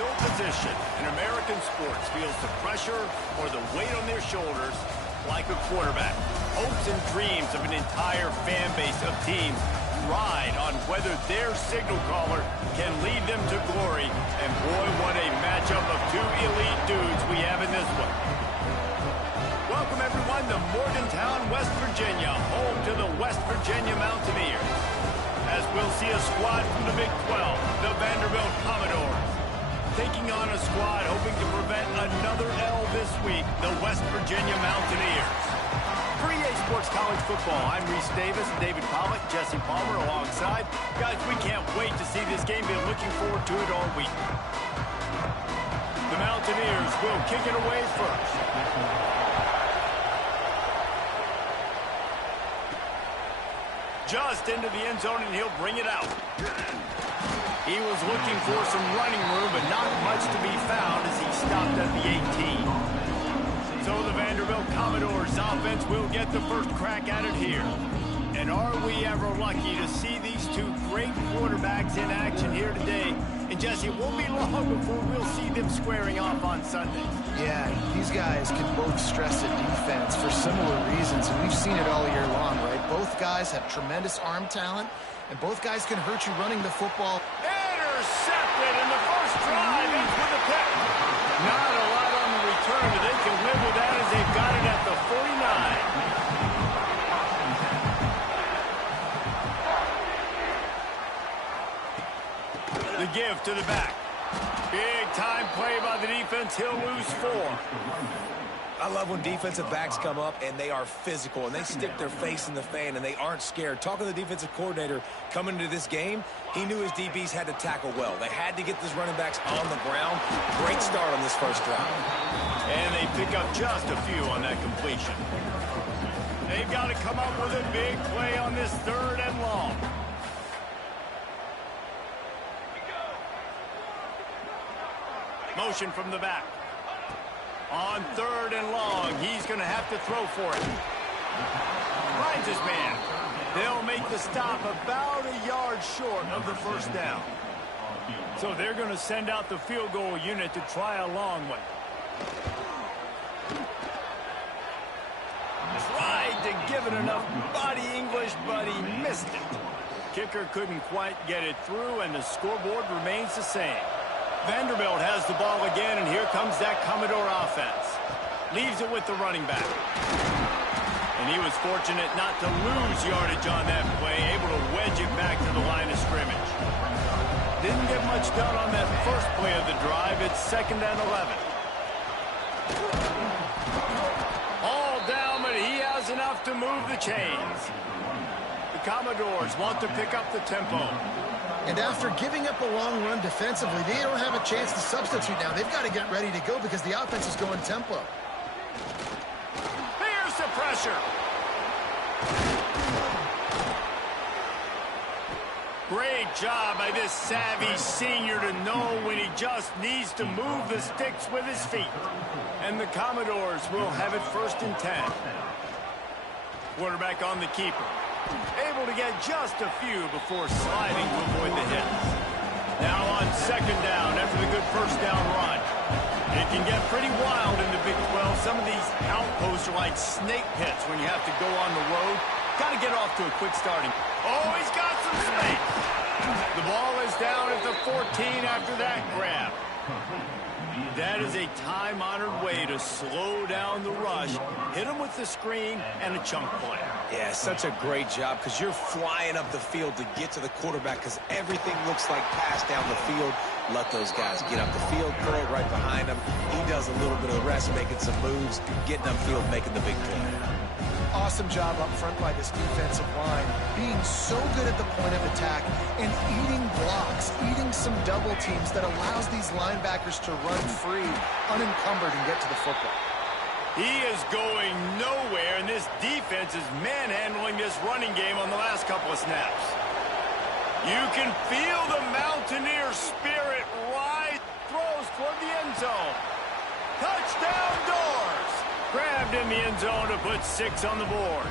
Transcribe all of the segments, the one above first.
no position in American sports feels the pressure or the weight on their shoulders like a quarterback. Hopes and dreams of an entire fan base of teams ride on whether their signal caller can lead them to glory. And boy, what a matchup of two elite dudes we have in this one. Welcome, everyone, to Morgantown, West Virginia, home to the West Virginia Mountaineers. As we'll see a squad from the Big 12, the Vanderbilt Commodores, taking on a squad hoping to prevent another L this week, the West Virginia Mountaineers. For EA Sports College Football, I'm Reese Davis, David Pollock, Jesse Palmer alongside. Guys, we can't wait to see this game. Been looking forward to it all week. The Mountaineers will kick it away first. Just into the end zone, and he'll bring it out. He was looking for some running room, but not much to be found as he stopped at the 18. So the Vanderbilt Commodores offense will get the first crack at it here. And are we ever lucky to see these two great quarterbacks in action here today? And Jesse, it won't be long before we'll see them squaring off on Sunday. Yeah, these guys can both stress the defense for similar reasons, and we've seen it all year long, right? Both guys have tremendous arm talent, and both guys can hurt you running the football. Intercepted in the first drive, ends with a pick. Not a lot on the return, but they can live with that as they've got it at the 49. The give to the back. Big-time play by the defense. He'll lose 4. I love when defensive backs come up and they are physical and they stick their face in the fan and they aren't scared. Talking to the defensive coordinator coming into this game, he knew his DBs had to tackle well. They had to get these running backs on the ground. Great start on this first drive. And they pick up just a few on that completion. They've got to come up with a big play on this 3rd and long. Motion from the back. On 3rd and long, he's going to have to throw for it. Finds his man. They'll make the stop about a yard short of the first down. So they're going to send out the field goal unit to try a long one. Tried to give it enough body English, but he missed it. Kicker couldn't quite get it through, and the scoreboard remains the same. Vanderbilt has the ball again, and here comes that Commodore offense. Leaves it with the running back. And he was fortunate not to lose yardage on that play, able to wedge it back to the line of scrimmage. Didn't get much done on that first play of the drive. It's 2nd and 11. All down, but he has enough to move the chains. The Commodores want to pick up the tempo. And after giving up a long run defensively, they don't have a chance to substitute now. They've got to get ready to go because the offense is going tempo. Here's the pressure. Great job by this savvy senior to know when he just needs to move the sticks with his feet. And the Commodores will have it 1st and 10. Quarterback on the keeper. Able to get just a few before sliding to avoid the hits. Now on 2nd down after the good first down run. It can get pretty wild in the Big 12. Some of these outposts are like snake pits when you have to go on the road. Got to get off to a quick starting. Oh, he's got some space. The ball is down at the 14 after that grab. That is a time-honored way to slow down the rush, hit him with the screen, and a chunk play. Yeah, such a great job because you're flying up the field to get to the quarterback because everything looks like pass down the field. Let those guys get up the field, throw it right behind him. He does a little bit of the rest, making some moves, getting upfield, making the big play. Awesome job up front by this defensive line, being so good at the point of attack and eating blocks, eating some double teams that allows these linebackers to run free, unencumbered, and get to the football. He is going nowhere, and this defense is manhandling this running game on the last couple of snaps. You can feel the Mountaineer spirit rise, throws toward the end zone. Touchdown Doors! Grabbed in the end zone to put 6 on the board.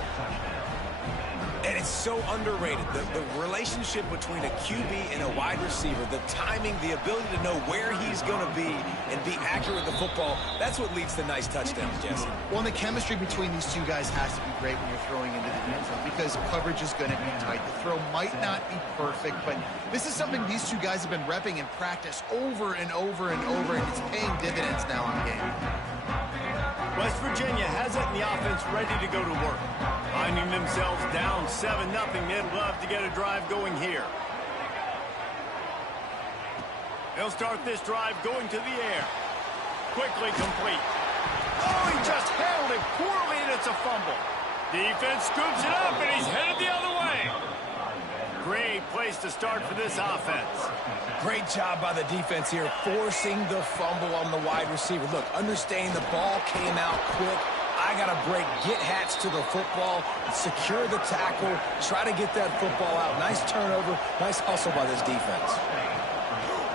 And it's so underrated. The relationship between a QB and a wide receiver, the timing, the ability to know where he's going to be and be accurate with the football, that's what leads to nice touchdowns, Jesse. Well, and the chemistry between these two guys has to be great when you're throwing into the end zone because coverage is going to be tight. The throw might not be perfect, but this is something these two guys have been repping in practice over and over and over, and it's paying dividends now in the game. West Virginia has it in the offense ready to go to work. Finding themselves down 7-0, they'd love to get a drive going here. They'll start this drive going to the air. Quickly complete. Oh, he just handled it poorly, and it's a fumble. Defense scoops it up, and he's headed the other way. Great place to start for this offense. Great job by the defense here, forcing the fumble on the wide receiver. Look, understanding the ball came out quick. I got to break, get Hats to the football, secure the tackle, try to get that football out. Nice turnover, nice hustle by this defense.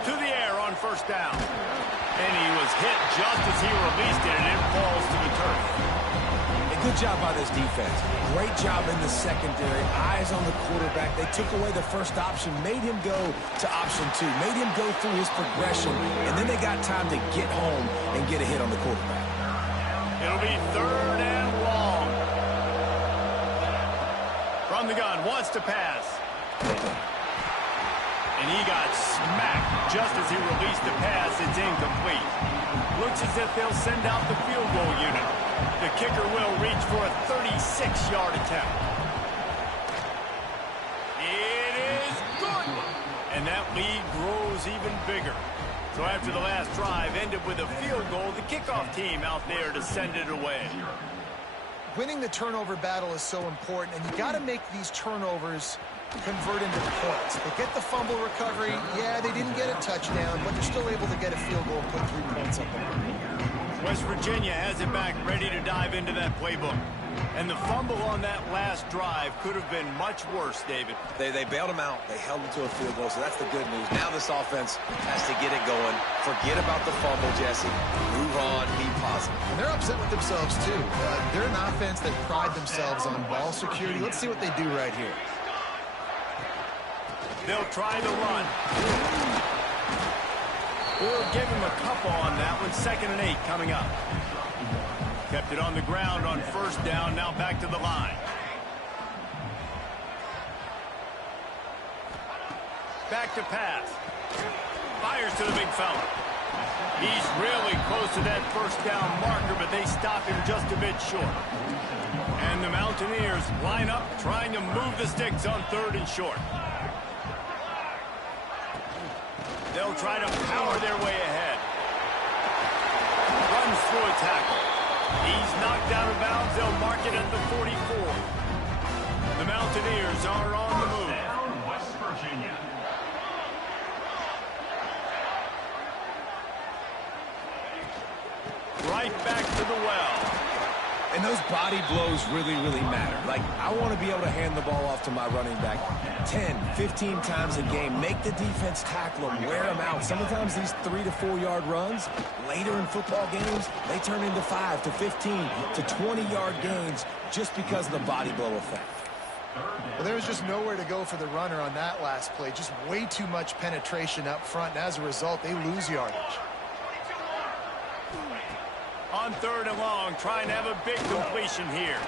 To the air on first down. And he was hit just as he released it, and it falls to the turf. Good job by this defense. Great job in the secondary. Eyes on the quarterback. They took away the first option, made him go to option 2, made him go through his progression, and then they got time to get home and get a hit on the quarterback. It'll be 3rd and long. From the gun, wants to pass. And he got smacked just as he released the pass. It's incomplete. Looks as if they'll send out the field goal unit. The kicker will reach for a 36-yard attempt. It is good. And that lead grows even bigger. So after the last drive ended with a field goal, the kickoff team out there to send it away. Winning the turnover battle is so important, and you got to make these turnovers convert into points. They get the fumble recovery. Yeah, they didn't get a touchdown, but they're still able to get a field goal and put 3 points up on them. West Virginia has it back, ready to dive into that playbook. And the fumble on that last drive could have been much worse, David. They bailed him out. They held him to a field goal, so that's the good news. Now this offense has to get it going. Forget about the fumble, Jesse. Move on, be positive. And they're upset with themselves, too. They're an offense that pride themselves on ball security. Let's see what they do right here. They'll try the run. We'll give him a couple on that one. 2nd and 8 coming up. Kept it on the ground on first down. Now back to the line. Back to pass. Fires to the big fella. He's really close to that first down marker, but they stop him just a bit short. And the Mountaineers line up, trying to move the sticks on 3rd and short. They'll try to power their way ahead. Runs through a tackle. He's knocked out of bounds. They'll mark it at the 44. The Mountaineers are on the move. Down, West Virginia. Right back to the well. And those body blows really, really matter. Like, I want to be able to hand the ball off to my running back 10, 15 times a game. Make the defense tackle them, wear them out. Sometimes these 3 to 4 yard runs, later in football games, they turn into 5 to 15 to 20-yard gains just because of the body blow effect. Well, there was just nowhere to go for the runner on that last play. Just way too much penetration up front, and as a result, they lose yardage. On 3rd and long, trying to have a big completion here.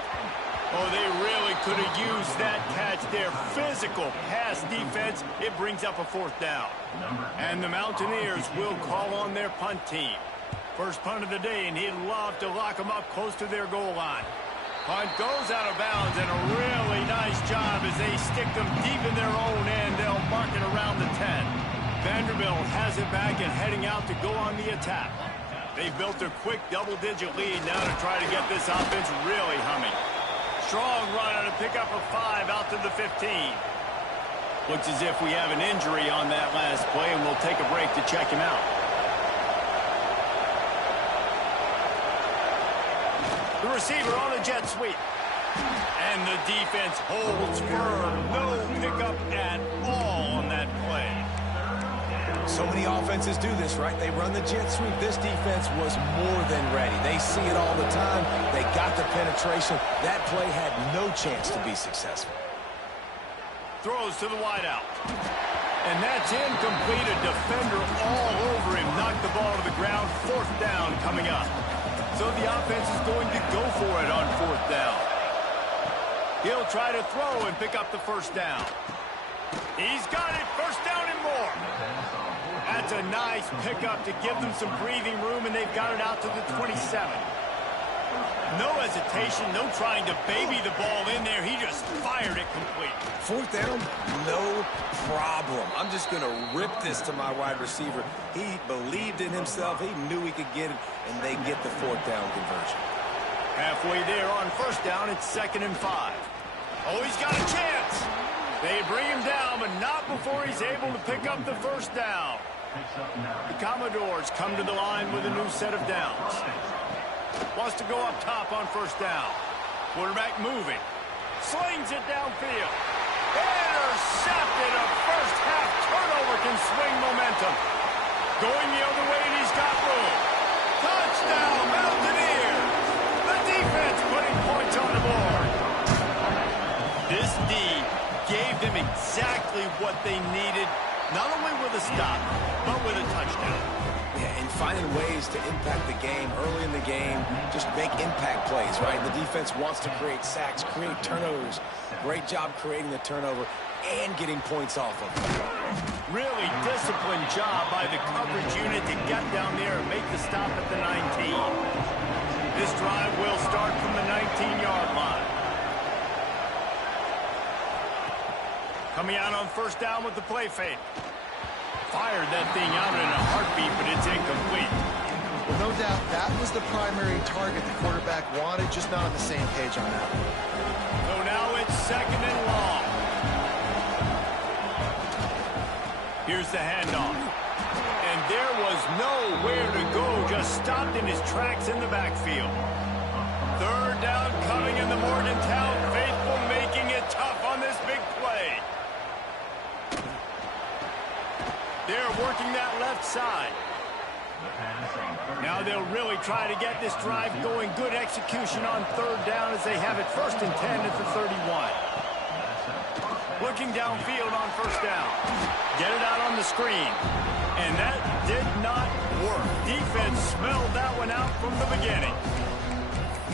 Oh, they really could have used that catch there. Physical pass defense. It brings up a 4th down. And the Mountaineers will call on their punt team. First punt of the day, and he'd love to lock them up close to their goal line. Punt goes out of bounds, and a really nice job as they stick them deep in their own end. They'll mark it around the 10. Vanderbilt has it back and heading out to go on the attack. They've built a quick double-digit lead now to try to get this offense really humming. Strong run and a pickup of 5 out to the 15. Looks as if we have an injury on that last play, and we'll take a break to check him out. The receiver on a jet sweep. And the defense holds firm. No pickup at all on that play. So many offenses do this, right? They run the jet sweep. This defense was more than ready. They see it all the time. They got the penetration. That play had no chance to be successful. Throws to the wideout. And that's incomplete. A defender all over him. Knocked the ball to the ground. 4th down coming up. So the offense is going to go for it on 4th down. He'll try to throw and pick up the 1st down. He's got it. 1st down and more. That's a nice pickup to give them some breathing room, and they've got it out to the 27. No hesitation, no trying to baby the ball in there. He just fired it complete. 4th down, no problem. I'm just going to rip this to my wide receiver. He believed in himself. He knew he could get it, and they get the 4th down conversion. Halfway there on 1st down, it's 2nd and 5. Oh, he's got a chance. They bring him down, but not before he's able to pick up the 1st down. The Commodores come to the line with a new set of downs. Wants to go up top on 1st down. Quarterback moving. Slings it downfield. Intercepted. A first-half turnover can swing momentum. Going the other way, and he's got room. Touchdown, Mountaineers. The defense putting points on the board. This D gave them exactly what they needed, not only with a stop, but with a touchdown. Yeah, and finding ways to impact the game early in the game, just make impact plays, right? The defense wants to create sacks, create turnovers. Great job creating the turnover and getting points off of it. Really disciplined job by the coverage unit to get down there and make the stop at the 19. This drive will start from the 19-yard line. Coming out on 1st down with the play fake. Fired that thing out in a heartbeat, but it's incomplete. Well, no doubt that was the primary target the quarterback wanted, just not on the same page on that one. So now it's 2nd and long. Here's the handoff. And there was nowhere to go, just stopped in his tracks in the backfield. 3rd down coming in the Morgantown faithful, making it tough on this big play. They're working that left side. Now they'll really try to get this drive going. Good execution on 3rd down as they have it 1st and 10 at the 31. Looking downfield on 1st down. Get it out on the screen. And that did not work. Defense smelled that one out from the beginning.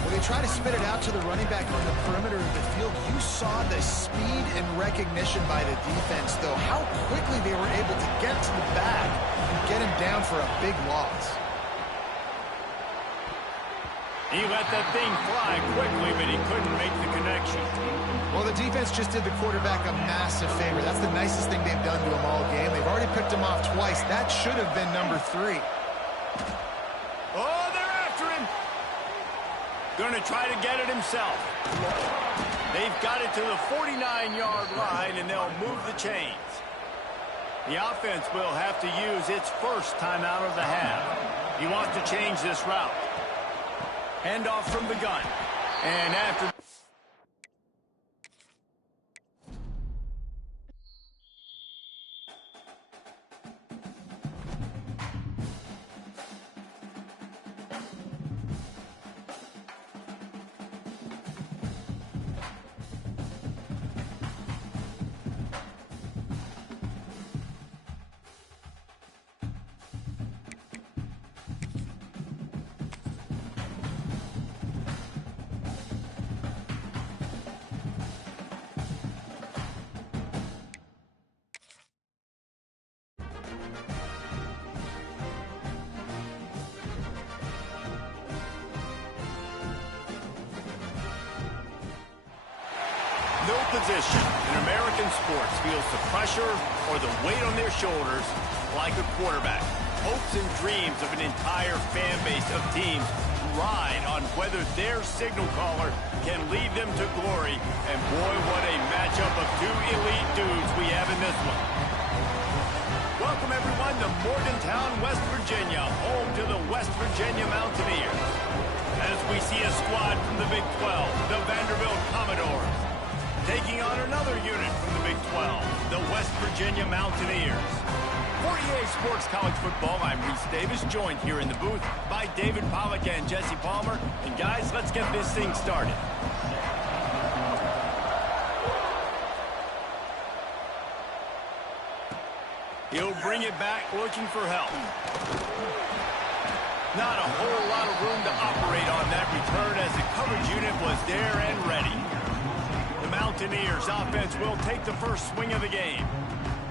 When they try to spit it out to the running back on the perimeter of the field, you saw the speed and recognition by the defense, though, how quickly they were able to get to the back and get him down for a big loss. He let that thing fly quickly, but he couldn't make the connection. Well, the defense just did the quarterback a massive favor. That's the nicest thing they've done to him all game. They've already picked him off twice. That should have been number 3. Oh, they're after him. Going to try to get it himself. They've got it to the 49-yard line, and they'll move the chains. The offense will have to use its first timeout of the half. He wants to change this route. Handoff from the gun. And after... No position in American sports feels the pressure or the weight on their shoulders like a quarterback. Hopes and dreams of an entire fan base of teams ride on whether their signal caller can lead them to glory. And boy, what a matchup of 2 elite dudes we have in this one. Welcome, everyone, to Morgantown, West Virginia, home to the West Virginia Mountaineers. As we see a squad from the Big 12, the Vanderbilt Commodores, taking on another unit from the Big 12, the West Virginia Mountaineers. For EA Sports College Football, I'm Reese Davis, joined here in the booth by David Pollack and Jesse Palmer. And guys, let's get this thing started. This He'll bring it back looking for help. Not a whole lot of room to operate on that return as the coverage unit was there and ready. The Mountaineers offense will take the first swing of the game.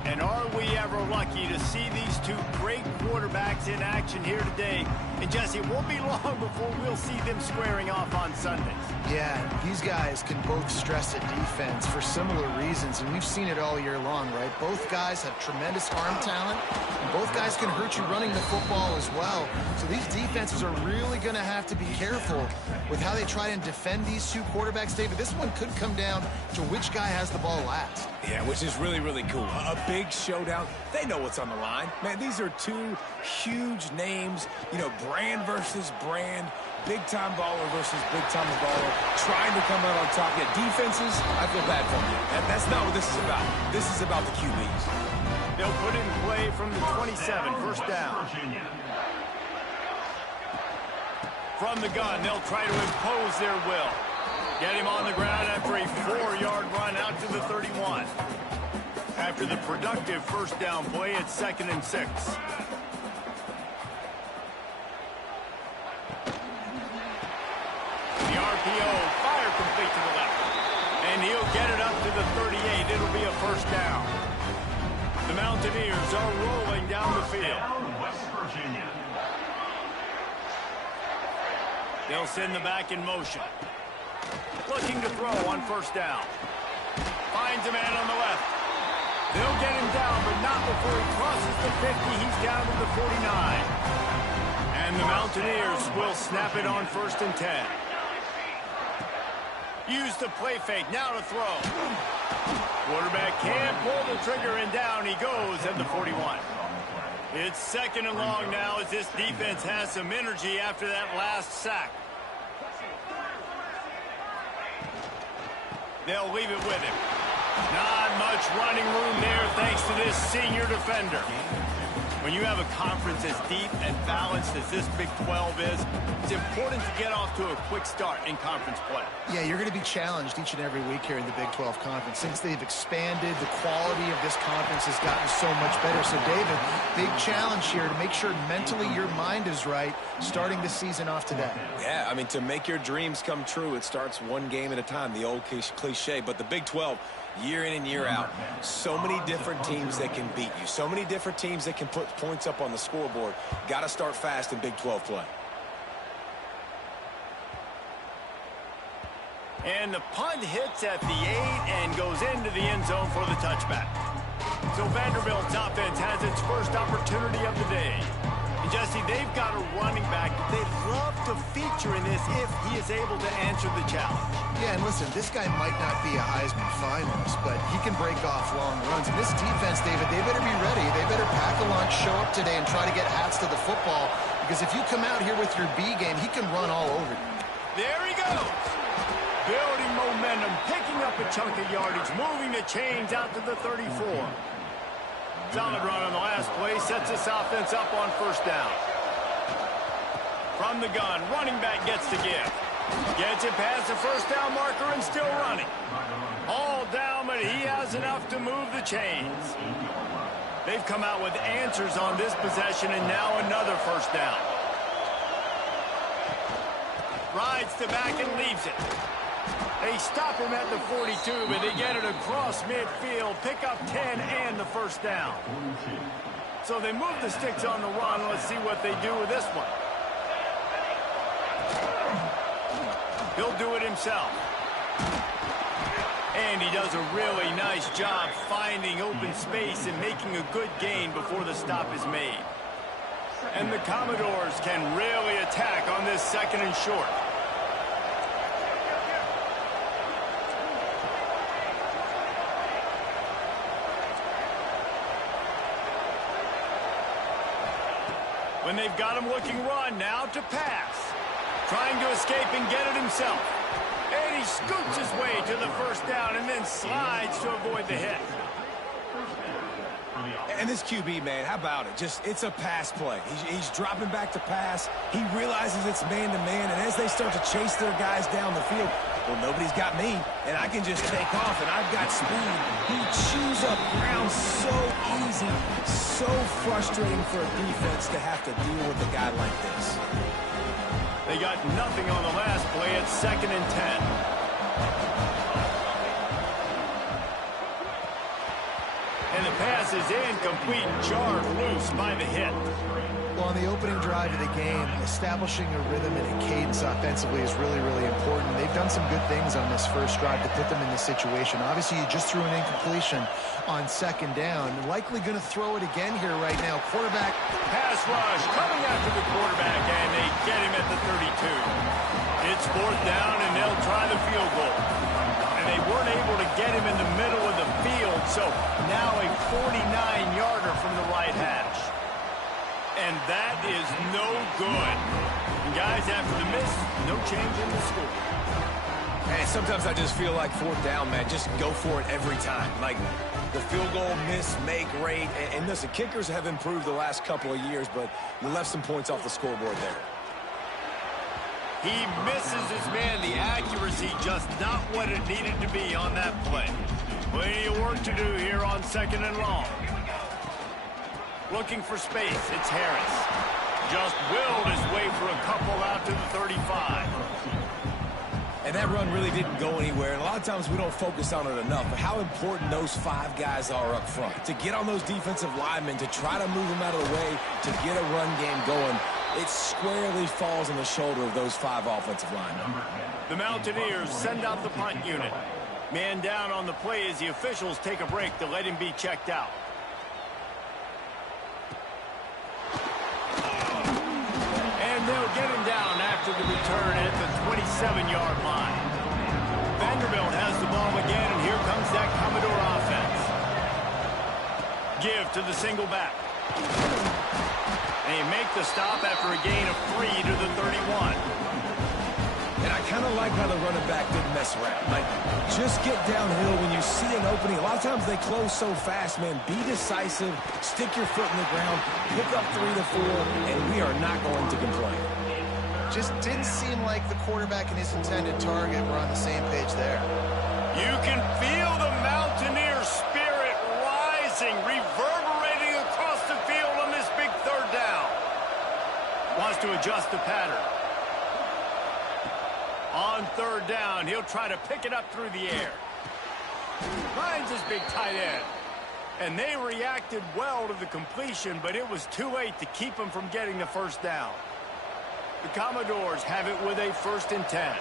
And are we ever lucky to see these two great quarterbacks in action here today. And Jesse, it won't be long before we'll see them squaring off on Sundays. Yeah, these guys can both stress a defense for similar reasons, and we've seen it all year long, right? Both guys have tremendous arm talent, and both guys can hurt you running the football as well. So these defenses are really going to have to be careful with how they try and defend these two quarterbacks. David, this one could come down to which guy has the ball last. Yeah, which is really, really cool. A big showdown. They know what's on the line. Man, these are two huge names, you know, brand versus brand, big-time baller versus big-time baller, trying to come out on top. Yeah, defenses, I feel bad for them. That's not what this is about. This is about the QBs. They'll put it in play from the 27, first down. From the gun, they'll try to impose their will. Get him on the ground after a 4-yard run out to the 31. After the productive first down play, it's 2nd and 6. The RPO, fire complete to the left. And he'll get it up to the 38. It'll be a first down. The Mountaineers are rolling down the field. They'll send the back in motion. Looking to throw on first down. Finds a man on the left. They'll get him down, but not before he crosses the 50. He's down to the 49. And the Mountaineers will snap it on 1st and 10. Use the play fake. Now to throw. Quarterback can't pull the trigger, and down he goes at the 41. It's 2nd and long now as this defense has some energy after that last sack. They'll leave it with him. Not much running room there thanks to this senior defender. When you have a conference as deep and balanced as this Big 12 is, it's important to get off to a quick start in conference play. Yeah, you're going to be challenged each and every week here in the Big 12 Conference. Since they've expanded, the quality of this conference has gotten so much better. So, David, big challenge here to make sure mentally your mind is right starting the season off today. Yeah, I mean, to make your dreams come true, it starts one game at a time, the old cliche. But the Big 12, year in and year out, so many different teams that can beat you, so many different teams that can put points up on the scoreboard. Got to start fast in Big 12 play. And the punt hits at the 8 and goes into the end zone for the touchback. So Vanderbilt's offense has its first opportunity of the day. And Jesse, they've got a running back they'd love to feature in this if he is able to answer the challenge. Yeah, and listen, this guy might not be a Heisman finalist, but he can break off long runs. And this defense, David, they better be ready. They better pack a lunch, show up today, and try to get hats to the football. Because if you come out here with your B game, he can run all over you. There he goes. Building momentum, picking up a chunk of yardage, moving the chains out to the 34. Solid run on the last play, sets this offense up on first down. From the gun, running back gets to give. Gets it past the first down marker and still running. All down, but he has enough to move the chains. They've come out with answers on this possession, and now another first down. Rides the back and leaves it. They stop him at the 42, but they get it across midfield, pick up 10 and the first down. So they move the sticks on the run. Let's see what they do with this one. He'll do it himself. And he does a really nice job finding open space and making a good gain before the stop is made. And the Commodores can really attack on this 2nd and short. When they've got him looking run, now to pass. Trying to escape and get it himself. And he scoots his way to the first down and then slides to avoid the hit. And this QB, man, how about it? It's a pass play. He's dropping back to pass. He realizes it's man-to-man, and as they start to chase their guys down the field, Well, nobody's got me, and I can just take off, and I've got speed. He chews up ground so easy, so frustrating for a defense to have to deal with a guy like this. They got nothing on the last play. It's 2nd and 10. And the pass is incomplete, jarred loose by the hit. Well, on the opening drive of the game, establishing a rhythm and a cadence offensively is really, really important. They've done some good things on this first drive to put them in this situation. Obviously, you just threw an incompletion on 2nd down. Likely going to throw it again here right now. Quarterback. Pass rush coming after the quarterback, and they get him at the 32. It's 4th down, and they'll try the field goal. And they weren't able to get him in the middle of the field, so now a 49-yarder from the right hash. And that is no good. And guys, after the miss, no change in the score. And sometimes I just feel like 4th down, man. Just go for it every time. Like the field goal, miss, make, rate. And listen, kickers have improved the last couple of years, but you left some points off the scoreboard there. He misses his man. The accuracy just not what it needed to be on that play. Plenty of work to do here on 2nd and long. Looking for space, it's Harris. Just willed his way for a couple out to the 35. And that run really didn't go anywhere. And a lot of times we don't focus on it enough. But how important those 5 guys are up front. To get on those defensive linemen, to try to move them out of the way, to get a run game going, it squarely falls on the shoulder of those 5 offensive linemen. The Mountaineers send out the punt unit. Man down on the play as the officials take a break to let him be checked out. And they'll get him down after the return at the 27-yard line. Vanderbilt has the ball again, and here comes that Commodore offense. Give to the single back. And you make the stop after a gain of 3 to the 31. And I kind of like how the running back didn't mess around. Like, just get downhill when you see an opening. A lot of times they close so fast, man. Be decisive, stick your foot in the ground, pick up 3 to 4, and we are not going to complain. Just didn't seem like the quarterback and his intended target were on the same page there. You can feel the Mountaineer spirit rising, reverberating across the field on this big 3rd down. Wants to adjust the pattern. On 3rd down, he'll try to pick it up through the air. Finds his big tight end. And they reacted well to the completion, but it was too late to keep him from getting the 1st down. The Commodores have it with a 1st and 10.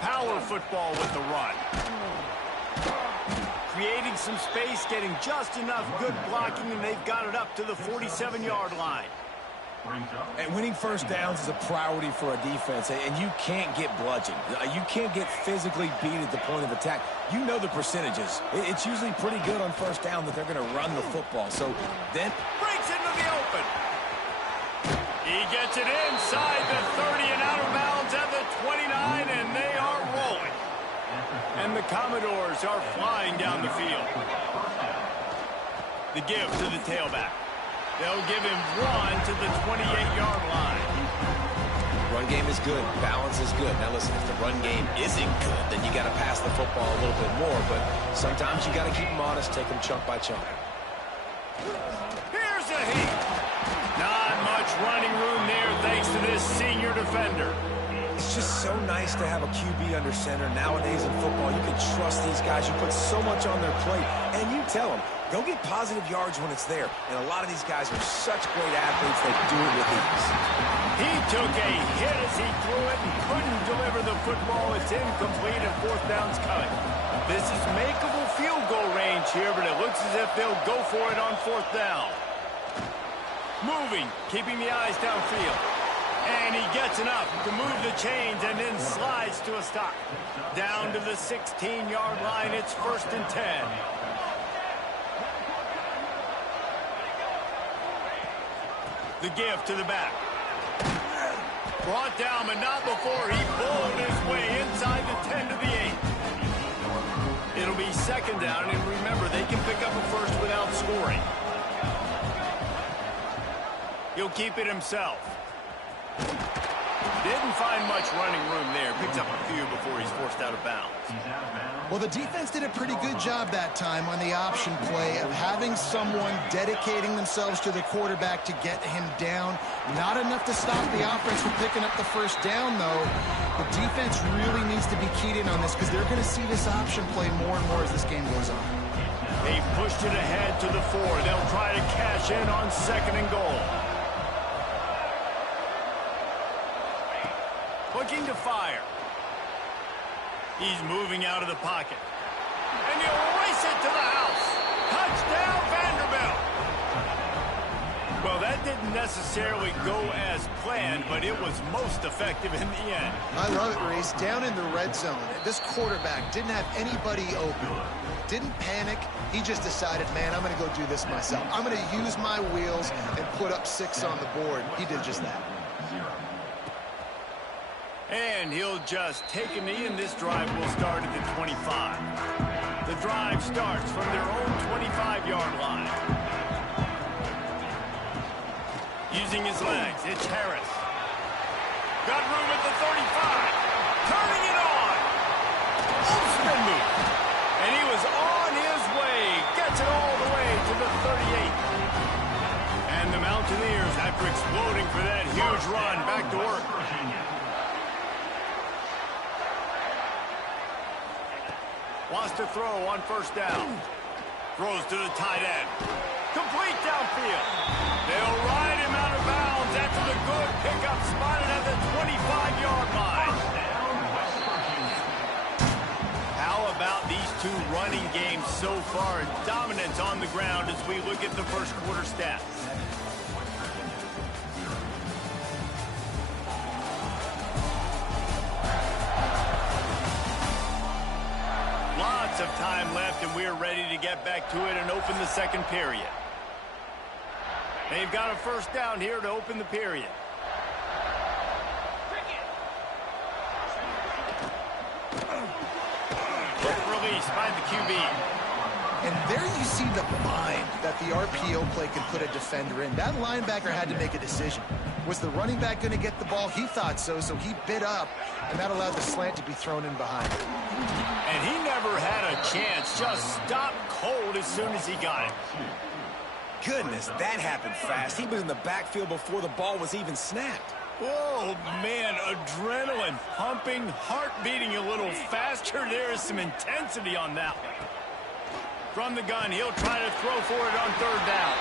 Power football with the run. Creating some space, getting just enough good blocking, and they've got it up to the 47-yard line. And winning 1st downs is a priority for a defense, and you can't get bludgeoned. You can't get physically beat at the point of attack. You know the percentages. It's usually pretty good on 1st down that they're going to run the football. So then breaks into the open. He gets it inside the 30 and out of bounds at the 29, and they are rolling. And the Commodores are flying down the field. The give to the tailback. They'll give him 1 to the 28-yard line. Run game is good. Balance is good. Now, listen, if the run game isn't good, then you got to pass the football a little bit more. But sometimes you got to keep them honest, take them chunk by chunk. Here's a heat. Not much running room there thanks to this senior defender. It's just so nice to have a QB under center. Nowadays in football, you can trust these guys. You put so much on their plate, and you tell them, go get positive yards when it's there. And a lot of these guys are such great athletes, they do it with ease. He took a hit as he threw it and couldn't deliver the football. It's incomplete and 4th down's coming. This is makeable field goal range here, but it looks as if they'll go for it on 4th down. Moving, keeping the eyes downfield. And he gets enough to move the chains and then slides to a stop. Down to the 16-yard line, it's 1st and 10. The give to the back. Brought down, but not before he bowled his way inside the 10 to the 8. It'll be 2nd down, and remember, they can pick up a 1st without scoring. He'll keep it himself. Didn't find much running room there. Picks up a few before he's forced out of bounds. Well, the defense did a pretty good job that time on the option play of having someone dedicating themselves to the quarterback to get him down. Not enough to stop the offense from picking up the first down, though. The defense really needs to be keyed in on this because they're going to see this option play more and more as this game goes on. They pushed it ahead to the 4. They'll try to cash in on 2nd and goal. Looking to fire. He's moving out of the pocket. And he'll race it to the house. Touchdown, Vanderbilt. Well, that didn't necessarily go as planned, but it was most effective in the end. I love it, Reese. Down in the red zone, this quarterback didn't have anybody open. Didn't panic. He just decided, man, I'm going to go do this myself. I'm going to use my wheels and put up 6 on the board. He did just that. And he'll just take a knee, and this drive will start at the 25. The drive starts from their own 25-yard line. Using his legs, it's Harris. Got room at the 35. Turning it on. Spin move. And he was on his way. Gets it all the way to the 38. And the Mountaineers, after exploding for that huge run, back to work. Wants to throw on 1st down. Throws to the tight end. Complete downfield. They'll ride him out of bounds after the good pickup spotted at the 25-yard line. How about these two running games so far? Dominance on the ground as we look at the first quarter stats. Lots of time left, and we're ready to get back to it and open the 2nd period. They've got a 1st down here to open the period. Quick release by the QB. And there you see the bind that the RPO play can put a defender in. That linebacker had to make a decision. Was the running back going to get the ball? He thought so, so he bit up, and that allowed the slant to be thrown in behind him. And he never had a chance. Just stopped cold as soon as he got it. Goodness, that happened fast. He was in the backfield before the ball was even snapped. Oh, man, adrenaline pumping, heart beating a little faster. There is some intensity on that one. From the gun, he'll try to throw for it on 3rd down.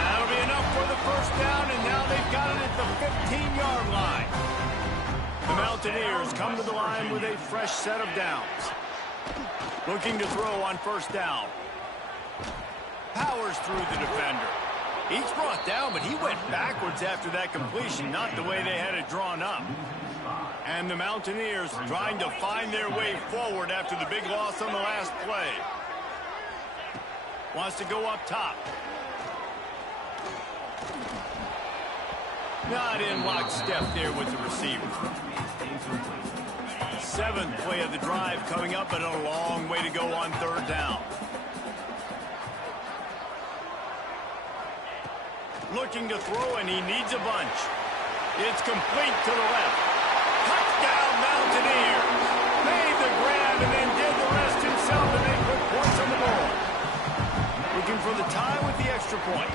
That'll be enough for the 1st down, and now they've got it at the 15-yard line. The Mountaineers come to the line with a fresh set of downs. Looking to throw on 1st down. Powers through the defender. He's brought down, but he went backwards after that completion, not the way they had it drawn up. And the Mountaineers trying to find their way forward after the big loss on the last play. Wants to go up top. Not in lockstep there with the receiver. 7th play of the drive coming up, but a long way to go on 3rd down. Looking to throw, and he needs a bunch. It's complete to the left. Touchdown, Mountaineers. Made the grab and then did the rest himself to make quick points on the board. Looking for the tie with the extra point.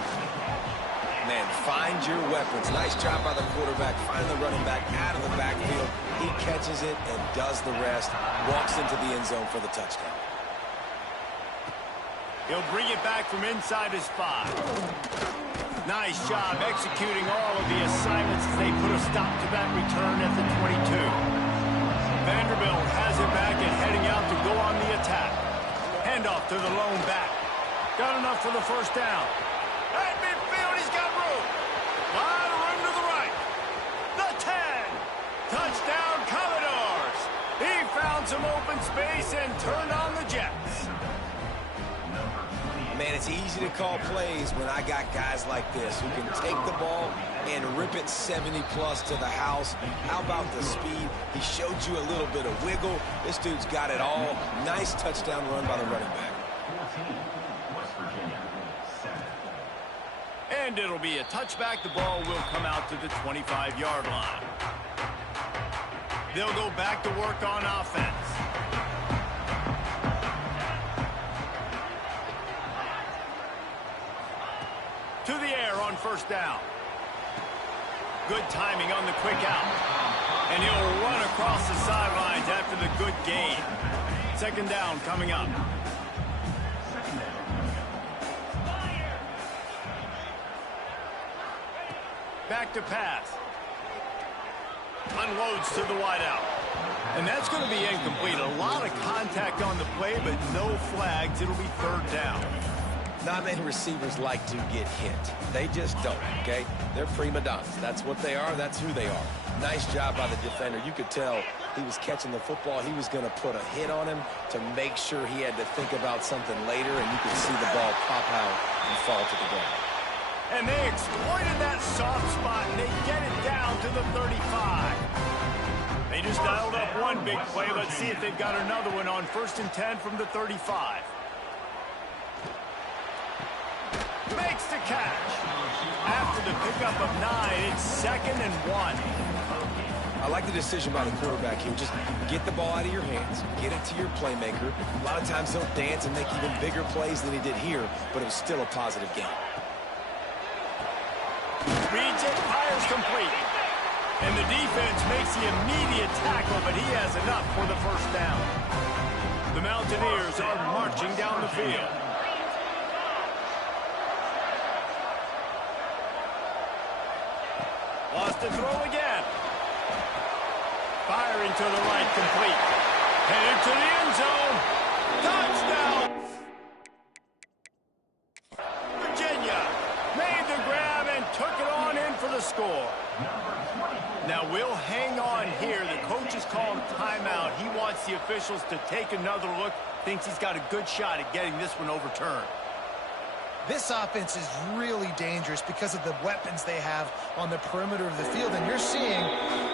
Man, find your weapons. Nice job by the quarterback. Find the running back out of the backfield. He catches it and does the rest. Walks into the end zone for the touchdown. He'll bring it back from inside his 5. Nice job executing all of the assignments as they put a stop to that return at the 22. Vanderbilt has it back and heading out to go on the attack. Handoff to the lone back. Got enough for the 1st down. At midfield, he's got room. A lot of room to the right. The 10. Touchdown, Commodores. He found some open space and turned on the Jets. Man, it's easy to call plays when I got guys like this who can take the ball and rip it 70-plus to the house. How about the speed? He showed you a little bit of wiggle. This dude's got it all. Nice touchdown run by the running back. And it'll be a touchback. The ball will come out to the 25-yard line. They'll go back to work on offense. To the air on first down. Good timing on the quick out. And he'll run across the sidelines after the good gain. Second down coming up. Back to pass. Unloads to the wideout. And that's going to be incomplete. A lot of contact on the play, but no flags. It'll be third down. Not many receivers like to get hit. They just don't, okay? They're prima donnas. That's what they are. That's who they are. Nice job by the defender. You could tell he was catching the football. He was going to put a hit on him to make sure he had to think about something later, and you could see the ball pop out and fall to the ground. And they exploited that soft spot, and they get it down to the 35. They just dialed up one big play. Let's see if they've got another one on 1st and 10 from the 35. Makes the catch. After the pickup of 9, it's 2nd and 1. I like the decision by the quarterback here. Just get the ball out of your hands. Get it to your playmaker. A lot of times he'll dance and make even bigger plays than he did here, but it was still a positive game. Reads it, fires complete. And the defense makes the immediate tackle, but he has enough for the first down. The Mountaineers are marching down the field. Lost the throw again. Firing to the right, complete. Headed to the end zone. Touchdown! Virginia made the grab and took it on in for the score. Now we'll hang on here. The coach is calling timeout. He wants the officials to take another look. Thinks he's got a good shot at getting this one overturned. This offense is really dangerous because of the weapons they have on the perimeter of the field. And you're seeing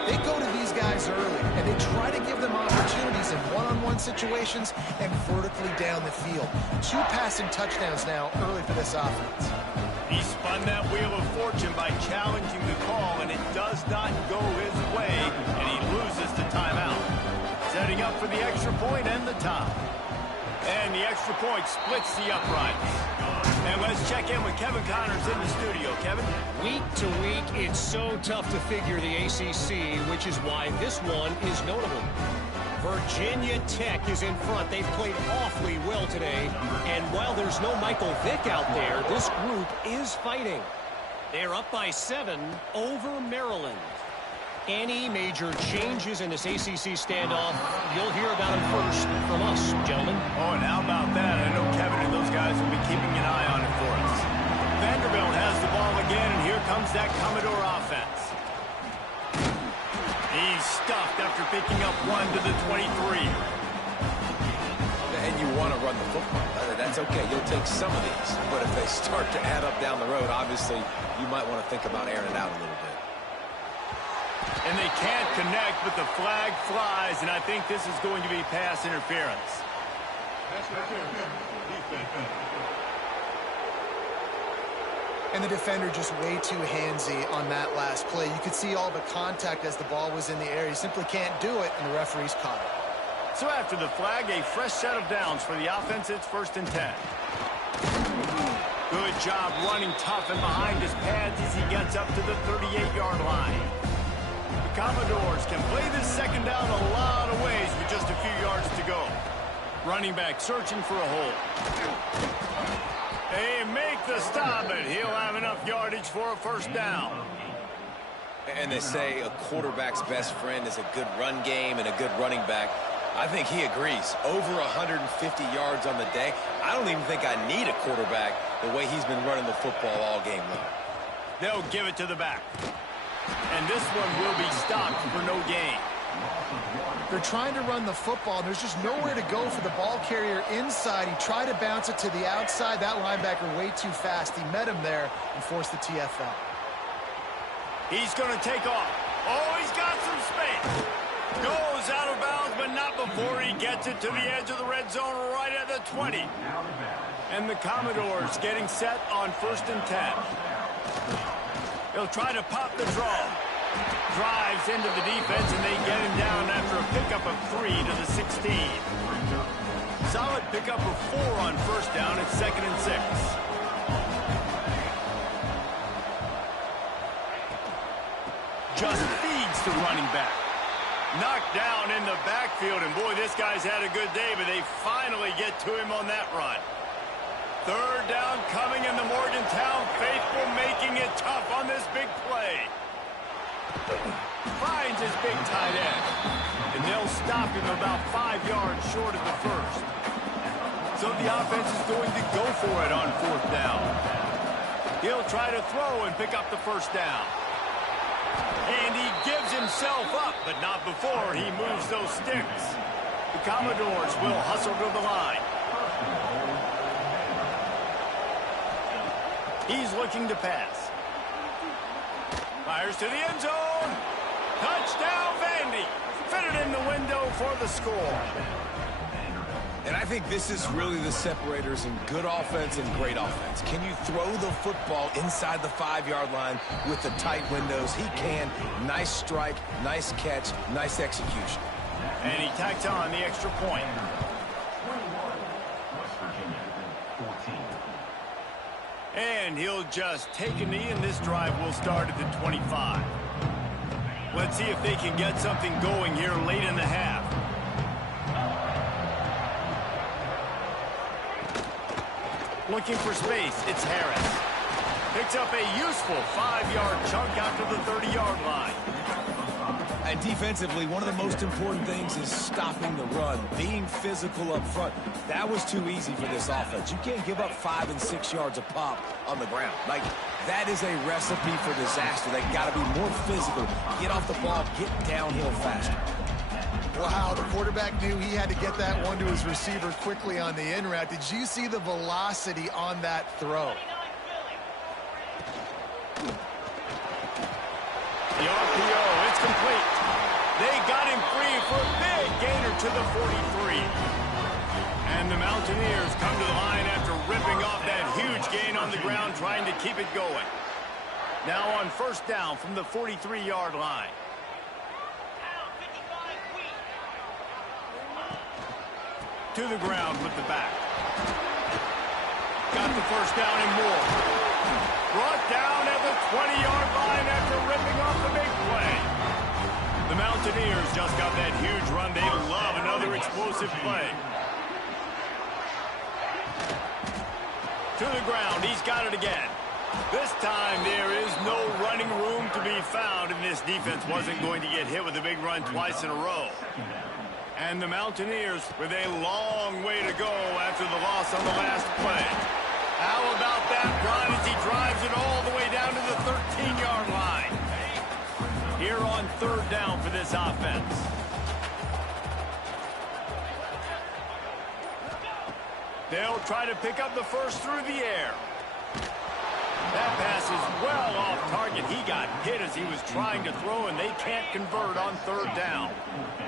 they go to these guys early, and they try to give them opportunities in one-on-one situations and vertically down the field. 2 passing touchdowns now early for this offense. He spun that wheel of fortune by challenging the call, and it does not go his way, and he loses the timeout. Setting up for the extra point and the tie. And the extra point splits the uprights. And let's check in with Kevin Connors in the studio. Kevin? Week to week, it's so tough to figure the ACC, which is why this one is notable. Virginia Tech is in front. They've played awfully well today. And while there's no Michael Vick out there, this group is fighting. They're up by 7 over Maryland. Any major changes in this ACC standoff, you'll hear about them first from us, gentlemen. Oh, and how about that? I know Kevin and those guys will be keeping an eye on it for us. Vanderbilt has the ball again, and here comes that Commodore offense. He's stuffed after picking up 1 to the 23. And you want to run the football. That's okay. You'll take some of these. But if they start to add up down the road, obviously, you might want to think about airing it out a little bit. And they can't connect, but the flag flies, and I think this is going to be pass interference. And the defender just way too handsy on that last play. You could see all the contact as the ball was in the air. He simply can't do it, and the referee's caught it. So after the flag, a fresh set of downs for the offense. It's 1st and 10. Good job running tough and behind his pads as he gets up to the 38-yard line. The Commodores can play this second down a lot of ways with just a few yards to go. Running back searching for a hole. They make the stop, but he'll have enough yardage for a first down. And they say a quarterback's best friend is a good run game and a good running back. I think he agrees. Over 150 yards on the day. I don't even think I need a quarterback the way he's been running the football all game long. They'll give it to the back. And this one will be stopped for no gain. They're trying to run the football, and there's just nowhere to go for the ball carrier inside. He tried to bounce it to the outside. That linebacker way too fast. He met him there and forced the TFL. He's going to take off. Oh, he's got some space. Goes out of bounds, but not before he gets it to the edge of the red zone right at the 20. And the Commodores getting set on 1st and 10. He'll try to pop the draw. Drives into the defense, and they get him down after a pickup of 3 to the 16. Solid pickup of 4 on first down. It's 2nd and 6. Just feeds the running back. Knocked down in the backfield, and boy, this guy's had a good day, but they finally get to him on that run. 3rd down coming, in the Morgantown faithful making it tough on this big play. Finds his big tight end, and they'll stop him about 5 yards short of the first. So the offense is going to go for it on 4th down. He'll try to throw and pick up the first down. And he gives himself up, but not before he moves those sticks. The Commodores will hustle to the line. He's looking to pass. Fires to the end zone. Touchdown, Vandy. Fitted in the window for the score. And I think this is really the separators in good offense and great offense. Can you throw the football inside the 5-yard line with the tight windows? He can. Nice strike, nice catch, nice execution. And he tacks on the extra point. And he'll just take a knee, and this drive will start at the 25. Let's see if they can get something going here late in the half. Looking for space, it's Harris. Picks up a useful 5-yard chunk out to the 30-yard line. And defensively, one of the most important things is stopping the run, being physical up front. That was too easy for this offense. You can't give up 5 and 6 yards a pop on the ground. Like, that is a recipe for disaster. They got to be more physical, get off the ball, get downhill faster. Wow, the quarterback knew he had to get that one to his receiver quickly on the in route. Did you see the velocity on that throw? The RPO, it's complete. They got him free for a big gainer to the 43. And the Mountaineers come to the line after ripping off that huge gain on the ground, trying to keep it going. Now on first down from the 43-yard line. To the ground with the back. Got the first down and more. Brought down at the 20-yard line after ripping off the big play. The Mountaineers just got that huge run. They love another explosive play. To the ground. He's got it again. This time there is no running room to be found, and this defense wasn't going to get hit with a big run twice in a row. And the Mountaineers with a long way to go after the loss on the last play. How about that run as he drives it all the way down to the 13-yard line? Here on 3rd down for this offense. They'll try to pick up the first through the air. That pass is well off target. He got hit as he was trying to throw, and they can't convert on 3rd down.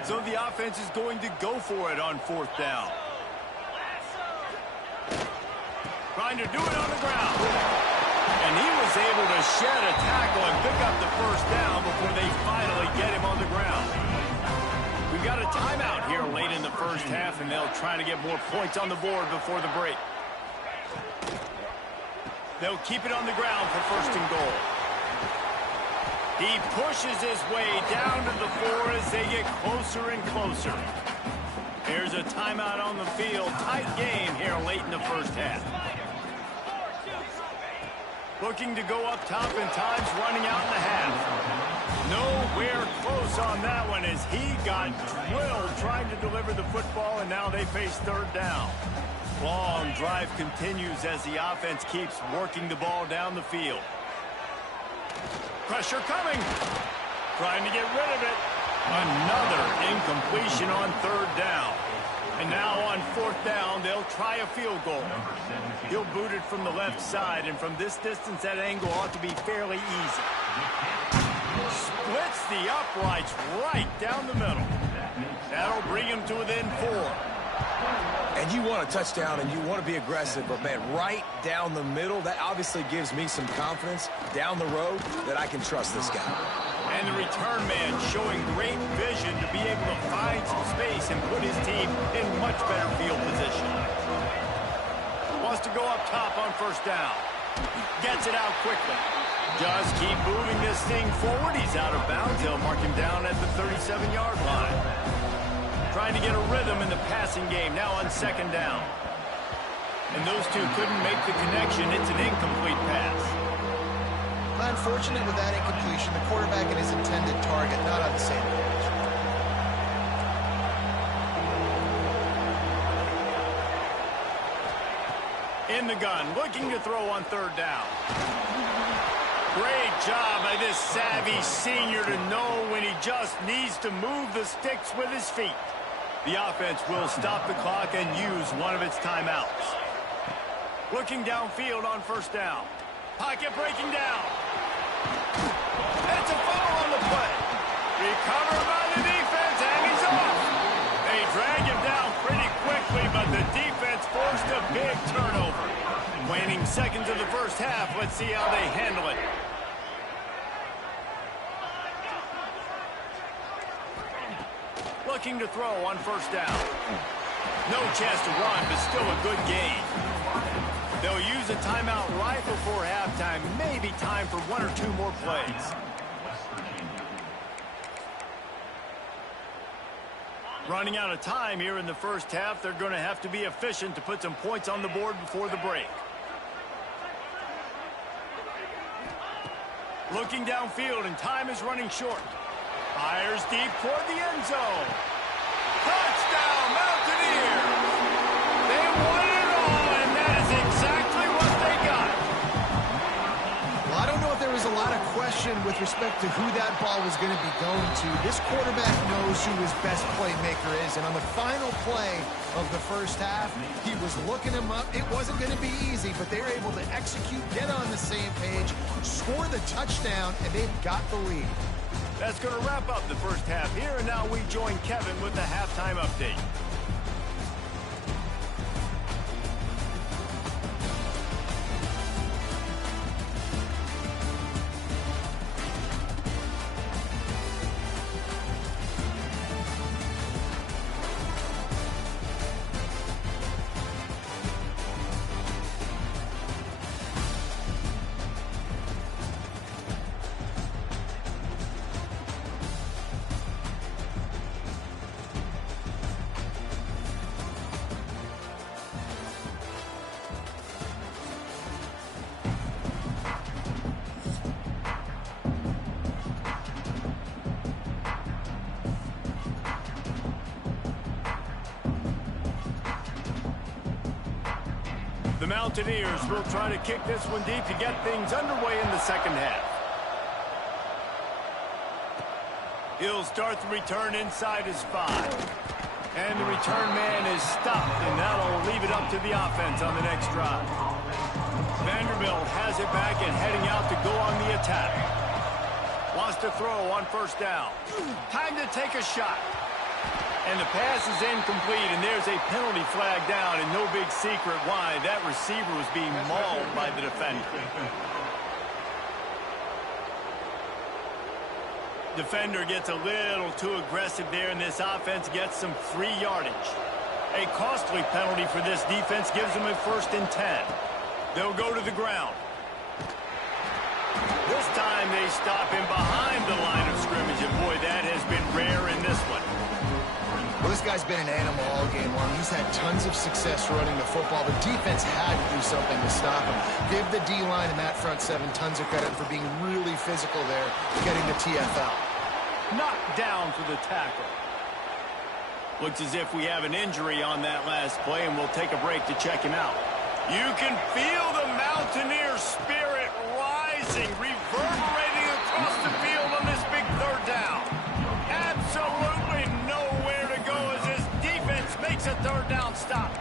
So the offense is going to go for it on 4th down. Trying to do it on the ground. And he was able to shed a tackle and pick up the first down before they finally get him on the ground. We've got a timeout here late in the first half, and they'll try to get more points on the board before the break. They'll keep it on the ground for 1st and goal. He pushes his way down to the 4 as they get closer and closer. Here's a timeout on the field. Tight game here late in the first half. Looking to go up top, and time's running out in the half. Nowhere close on that one as he got drilled trying to deliver the football, and now they face 3rd down. Long drive continues as the offense keeps working the ball down the field. Pressure coming. Trying to get rid of it. Another incompletion on 3rd down. And now on 4th down, they'll try a field goal. He'll boot it from the left side, and from this distance, that angle ought to be fairly easy. Splits the uprights right down the middle. That'll bring him to within 4. And you want a touchdown, and you want to be aggressive, but, man, right down the middle, that obviously gives me some confidence down the road that I can trust this guy. And the return man showing great vision to be able to find some space and put his team in much better field position. Wants to go up top on first down. Gets it out quickly. Just keep moving this thing forward. He's out of bounds. They'll mark him down at the 37-yard line. Trying to get a rhythm in the passing game now on second down. And those two couldn't make the connection. It's an incomplete pass. Unfortunate with that incompletion. The quarterback and his intended target not on the same page. In the gun, looking to throw on third down. Great job by this savvy senior to know when he just needs to move the sticks with his feet. The offense will stop the clock and use one of its timeouts. Looking downfield on first down. Pocket breaking down. It's a fumble on the play. Recovered by the defense, and he's off. They drag him down pretty quickly, but the defense forced a big turnover. Waning seconds of the first half. Let's see how they handle it. Looking to throw on first down. No chance to run, but still a good gain. They'll use a timeout right before halftime. Maybe time for one or two more plays. Running out of time here in the first half. They're going to have to be efficient to put some points on the board before the break. Looking downfield, and time is running short. Fires deep toward the end zone. Touchdown, Mountaineers! They won it all, and that is exactly what they got. Well, I don't know if there was a lot of question with respect to who that ball was going to be going to. This quarterback knows who his best playmaker is, and on the final play of the first half, he was looking him up. It wasn't going to be easy, but they were able to execute, get on the same page, score the touchdown, and they've got the lead. That's going to wrap up the first half here, and now we join Kevin with the halftime update. The Mountaineers will try to kick this one deep to get things underway in the second half. He'll start the return inside his 5. And the return man is stopped, and that'll leave it up to the offense on the next drive. Vanderbilt has it back and heading out to go on the attack. Wants to throw on first down. Time to take a shot. And the pass is incomplete, and there's a penalty flag down, and no big secret why. That receiver was being mauled by the defender. Defender gets a little too aggressive there, and this offense gets some free yardage. A costly penalty for this defense gives them a 1st and 10. They'll go to the ground. This time they stop him behind the line of scrimmage, and boy, that has been rare in this one. Well, this guy's been an animal all game long. He's had tons of success running the football. The defense had to do something to stop him. Give the D-line and that front 7 tons of credit for being really physical there, getting the TFL. Knocked down for the tackle. Looks as if we have an injury on that last play, and we'll take a break to check him out. You can feel the Mountaineer spirit rising, reverberating across the field on this big third down. Absolutely nowhere to go as this defense makes a third down stop.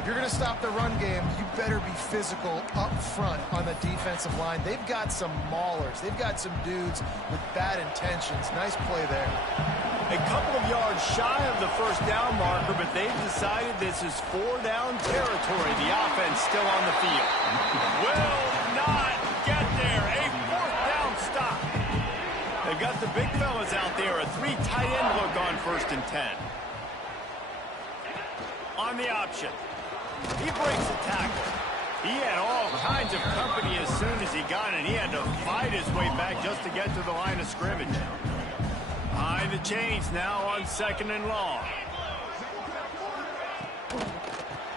If you're going to stop the run game, you better be physical up front on the defensive line. They've got some maulers. They've got some dudes with bad intentions. Nice play there. A couple of yards shy of the first down marker, but they've decided this is 4-down territory. The offense still on the field. Will not get there. A 4th down stop. got the big fellas out there. A 3 tight end look on 1st and 10. On the option. He breaks the tackle. He had all kinds of company as soon as he got it. He had to fight his way back just to get to the line of scrimmage. Behind the chains now on 2nd and long.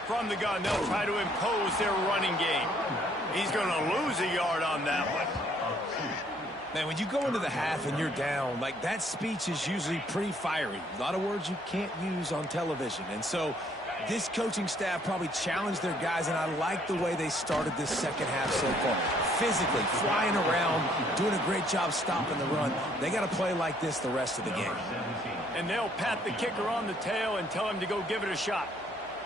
From the gun, they'll try to impose their running game. He's going to lose a yard on that one. Man, when you go into the half and you're down, like, that speech is usually pretty fiery. A lot of words you can't use on television. And so this coaching staff probably challenged their guys, and I like the way they started this second half so far. Physically, flying around, doing a great job stopping the run. They got to play like this the rest of the game. And they'll pat the kicker on the tail and tell him to go give it a shot.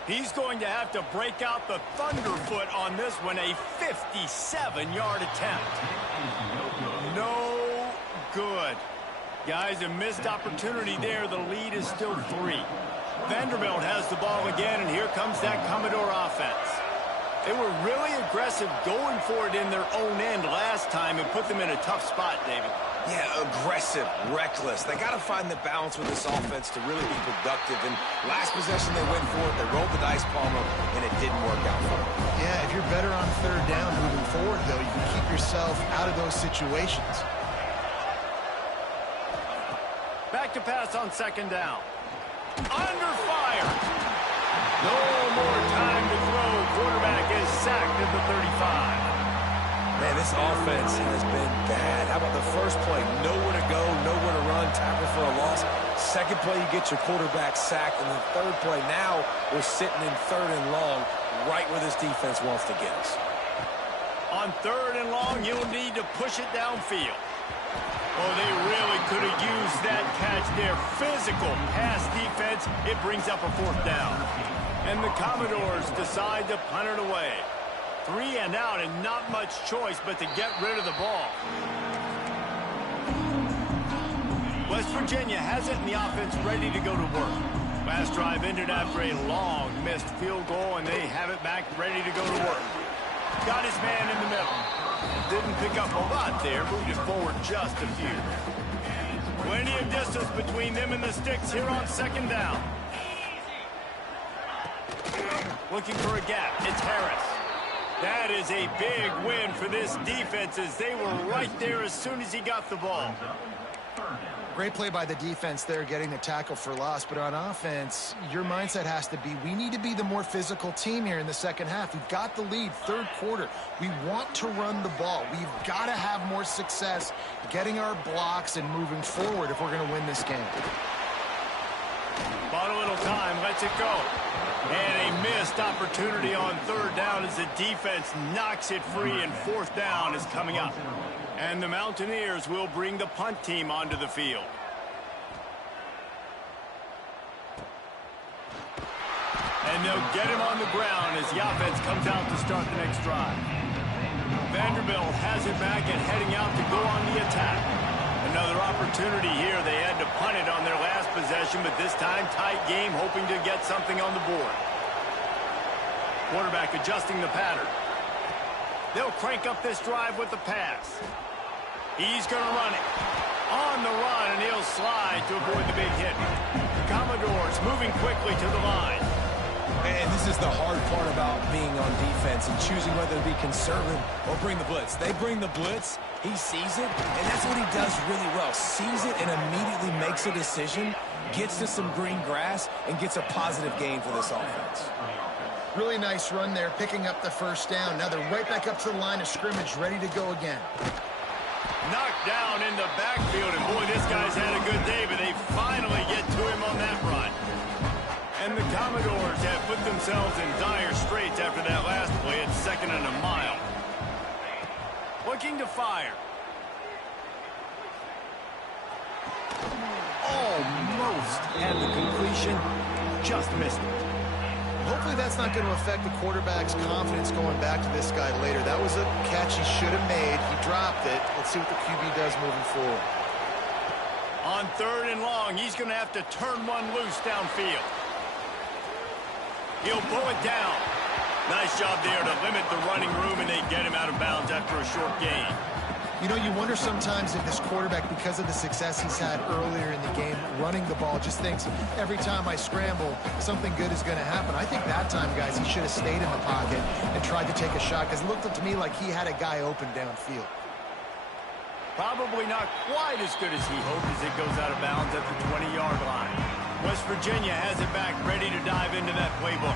He's going to have to break out the thunderfoot on this one, a 57-yard attempt. No good. Guys, a missed opportunity there. The lead is still 3. Vanderbilt has the ball again, and here comes that Commodore offense. They were really aggressive going for it in their own end last time and put them in a tough spot, David. Yeah, aggressive, reckless. They got to find the balance with this offense to really be productive. And last possession, they went for it. They rolled the dice, Palmer, and it didn't work out for them. Yeah, if you're better on 3rd down moving forward, though, you can keep yourself out of those situations. Back to pass on 2nd down. Under fire. No more time to throw. Quarterback is sacked at the 35. Man, this offense has been bad. How about the first play? Nowhere to go, nowhere to run, tackle for a loss. Second play, you get your quarterback sacked. And the third play, now we're sitting in 3rd and long, right where this defense wants to get us. On 3rd and long, you'll need to push it downfield. Oh, they really could have used that catch there. Physical pass defense. It brings up a 4th down. And the Commodores decide to punt it away. 3 and out, and not much choice but to get rid of the ball. West Virginia has it in the offense ready to go to work. Last drive ended after a long missed field goal, and they have it back ready to go to work. Got his man in the middle. Didn't pick up a lot there, moved it forward just a few. Plenty of distance between them and the sticks here on 2nd down. Looking for a gap. It's Harris. That is a big win for this defense as they were right there as soon as he got the ball. Great play by the defense there, getting the tackle for loss. But on offense, your mindset has to be, we need to be the more physical team here in the second half. We've got the lead, 3rd quarter. We want to run the ball. We've got to have more success getting our blocks and moving forward if we're going to win this game. Bought a little time, lets it go. And a missed opportunity on 3rd down as the defense knocks it free, and 4th down is coming up. And the Mountaineers will bring the punt team onto the field. And they'll get him on the ground as the offense comes out to start the next drive. Vanderbilt has it back and heading out to go on the attack. Another opportunity here. They had to punt it on their last possession, but this time tight game, hoping to get something on the board. Quarterback adjusting the pattern. They'll crank up this drive with the pass. He's going to run it. On the run, and he'll slide to avoid the big hit. The Commodores moving quickly to the line. And this is the hard part about being on defense and choosing whether to be conservative or bring the blitz. They bring the blitz, he sees it, and that's what he does really well. Sees it and immediately makes a decision, gets to some green grass, and gets a positive gain for this offense. Really nice run there, picking up the 1st down. Now they're right back up to the line of scrimmage, ready to go again. Knocked down in the backfield, and boy, this guy's had a good day, but they finally get to him on that run. And the Commodores have put themselves in dire straits after that last play at 2nd and a mile. Looking to fire. Almost had the completion, just missed it. Hopefully that's not going to affect the quarterback's confidence going back to this guy later. That was a catch he should have made. He dropped it. Let's see what the QB does moving forward. On 3rd and long, he's going to have to turn one loose downfield. He'll pull it down. Nice job there to limit the running room, and they get him out of bounds after a short gain. You know, you wonder sometimes if this quarterback, because of the success he's had earlier in the game, running the ball, just thinks every time I scramble, something good is going to happen. I think that time, guys, he should have stayed in the pocket and tried to take a shot, because it looked to me like he had a guy open downfield. Probably not quite as good as he hoped as it goes out of bounds at the 20-yard line. West Virginia has it back, ready to dive into that playbook.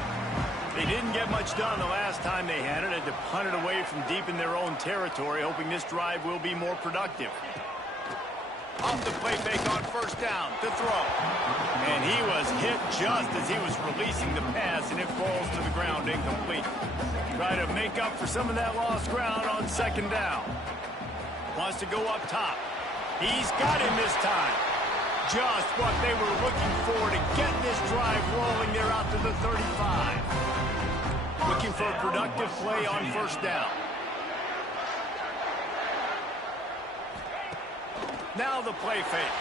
They didn't get much done the last time they had it. Had to punt it away from deep in their own territory, hoping this drive will be more productive. Off the play fake on first down to throw. And he was hit just as he was releasing the pass, and it falls to the ground incomplete. Try to make up for some of that lost ground on second down. Wants to go up top. He's got him this time. Just what they were looking for to get this drive rolling there out to the 35. Looking for a productive play on first down. Now the play fake.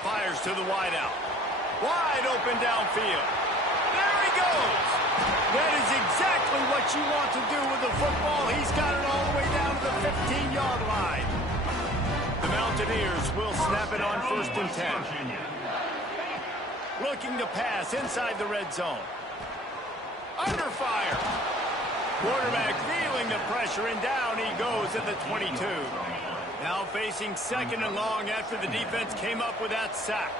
Fires to the wideout. Wide open downfield. There he goes. That is exactly what you want to do with the football. He's got it all the way down to the 15-yard line. The Mountaineers will snap it on 1st and 10. Looking to pass inside the red zone. Under fire. Quarterback feeling the pressure, and down he goes at the 22. Now facing 2nd and long after the defense came up with that sack.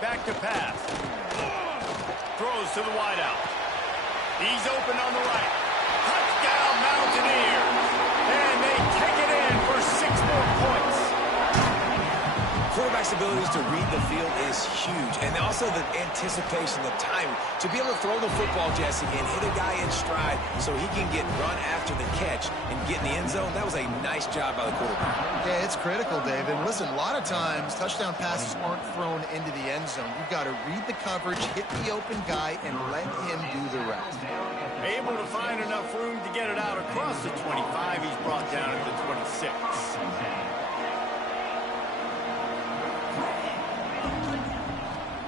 Back to pass. Throws to the wideout. He's open on the right. Touchdown Mountaineers. And they take it in for 6 more points. Quarterback's abilities to read the field is huge. And also the anticipation, the timing. To be able to throw the football, Jesse, and hit a guy in stride so he can get run after the catch and get in the end zone, that was a nice job by the quarterback. Yeah, it's critical, David. Listen, a lot of times touchdown passes aren't thrown into the end zone. You've got to read the coverage, hit the open guy, and let him do the rest. Able to find enough room to get it out across the 25. He's brought down at the 26.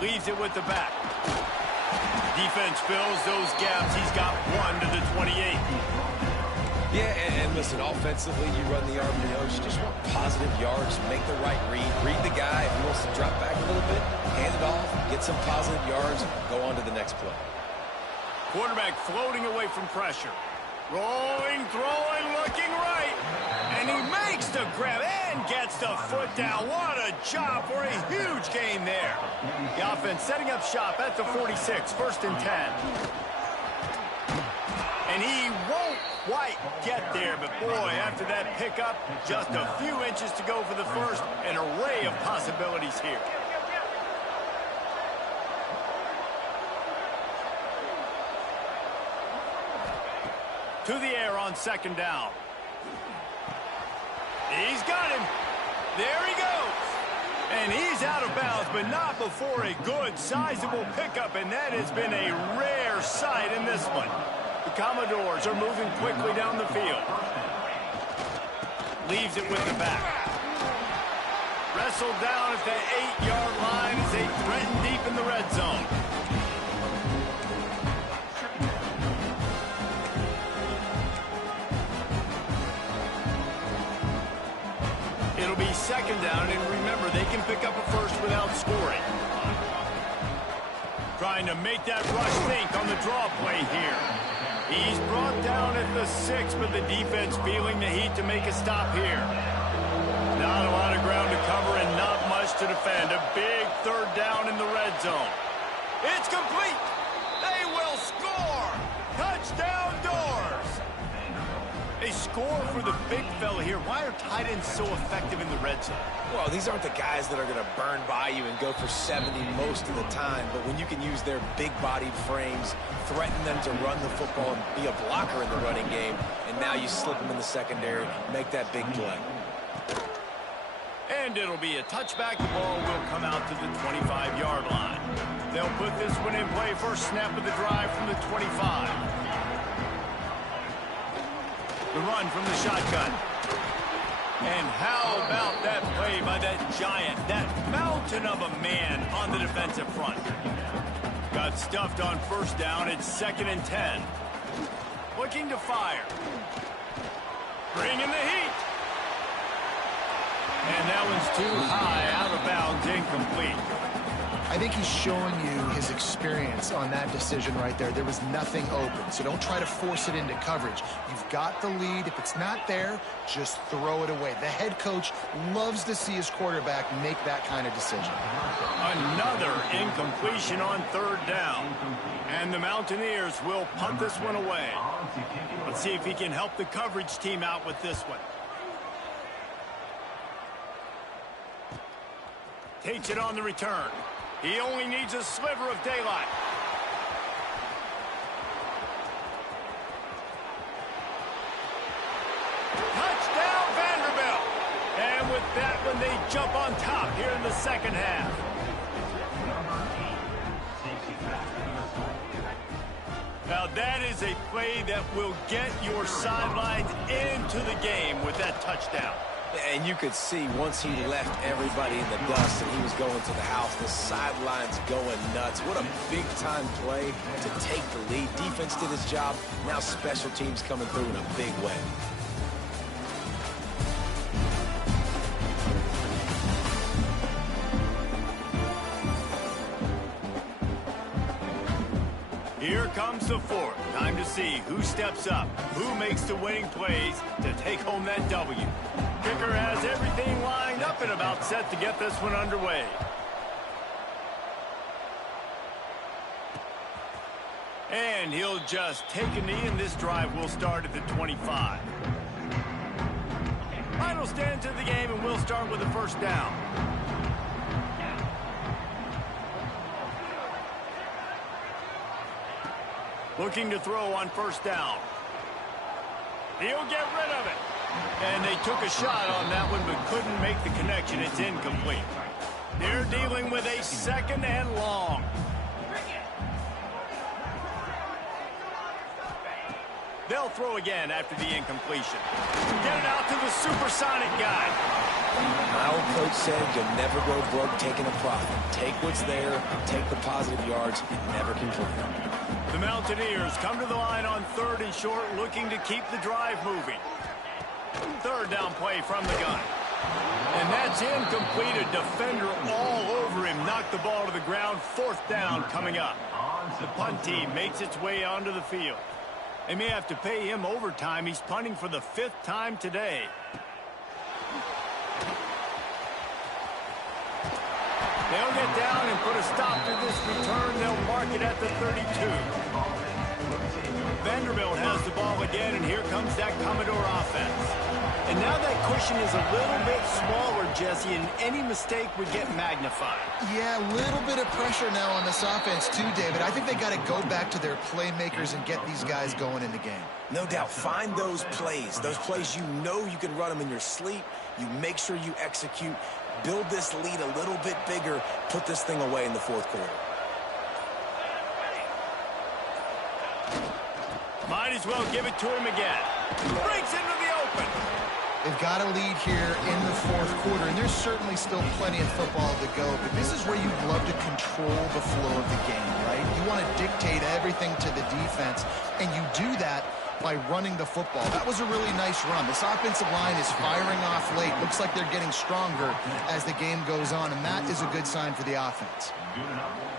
Leaves it with the back. Defense fills those gaps. He's got 1 to the 28. Yeah, and listen, offensively, you run the RPOs. You just want positive yards, make the right read the guy. If he wants to drop back a little bit, hand it off, get some positive yards, go on to the next play. Quarterback floating away from pressure. Rolling, throwing, looking right. And he makes the grab and gets the foot down. What a job for a huge gain there. The offense setting up shop at the 46, 1st and 10. And he won't quite get there, but boy, after that pickup, just a few inches to go for the first. An array of possibilities here. To the air on 2nd down. He's got him. There he goes. And he's out of bounds, but not before a good, sizable pickup, and that has been a rare sight in this one. The Commodores are moving quickly down the field. Leaves it with the back. Wrestled down at the 8-yard line as they threaten deep in the red zone. It'll be 2nd down, and remember, they can pick up a first without scoring. Trying to make that rush think on the draw play here. He's brought down at the 6, but the defense feeling the heat to make a stop here. Not a lot of ground to cover and not much to defend. A big 3rd down in the red zone. It's complete. They will score. Touchdown Doors. A score for the big fella here. Why are tight ends so effective in the red zone? Well, these aren't the guys that are going to burn by you and go for 70 most of the time, but when you can use their big-bodied frames, threaten them to run the football and be a blocker in the running game, and now you slip them in the secondary, make that big play. And it'll be a touchback. The ball will come out to the 25-yard line. They'll put this one in play. First snap of the drive from the 25. The run from the shotgun. And how about that play by that giant, that mountain of a man on the defensive front? Got stuffed on first down. It's 2nd and 10. Looking to fire. Bringing the heat. And that one's too high, out of bounds, incomplete. I think he's showing you his experience on that decision right there. There was nothing open, so don't try to force it into coverage. You've got the lead. If it's not there, just throw it away. The head coach loves to see his quarterback make that kind of decision. Another incompletion on 3rd down. And the Mountaineers will punt this one away. Let's see if he can help the coverage team out with this one. Takes it on the return. He only needs a sliver of daylight. Touchdown, Vanderbilt. And with that one, they jump on top here in the 2nd half. Now, that is a play that will get your sidelines into the game with that touchdown. And you could see once he left everybody in the dust and he was going to the house, the sidelines going nuts. What a big-time play to take the lead. Defense did his job. Now special teams coming through in a big way. Here comes the 4th. Time to see who steps up, who makes the winning plays to take home that W. Kicker has everything lined up and about set to get this one underway. And he'll just take a knee, and this drive will start at the 25. Final stand to the game, and we'll start with the 1st down. Looking to throw on 1st down. He'll get rid of it. And they took a shot on that one, but couldn't make the connection. It's incomplete. They're dealing with a 2nd and long. They'll throw again after the incompletion. Get it out to the supersonic guy. My old coach said you'll never go broke taking a profit. Take what's there, take the positive yards, and never complain. The Mountaineers come to the line on 3rd and short, looking to keep the drive moving. 3rd down play from the gun. And that's incomplete. A defender all over him. Knocked the ball to the ground. 4th down coming up. The punt team makes its way onto the field. They may have to pay him overtime. He's punting for the 5th time today. They'll get down and put a stop to this return. They'll mark it at the 32. Vanderbilt has the ball again, and here comes that Commodore offense. And now that cushion is a little bit smaller, Jesse, and any mistake would get magnified. Yeah, a little bit of pressure now on this offense too, David. I think they got to go back to their playmakers and get these guys going in the game. No doubt. Find those plays you know you can run them in your sleep. You make sure you execute. Build this lead a little bit bigger. Put this thing away in the 4th quarter. Might as well give it to him again. Breaks into the open. They've got a lead here in the 4th quarter, and there's certainly still plenty of football to go, but this is where you love to control the flow of the game, right? You want to dictate everything to the defense, and you do that by running the football. That was a really nice run. This offensive line is firing off late. Looks like they're getting stronger as the game goes on, and that is a good sign for the offense.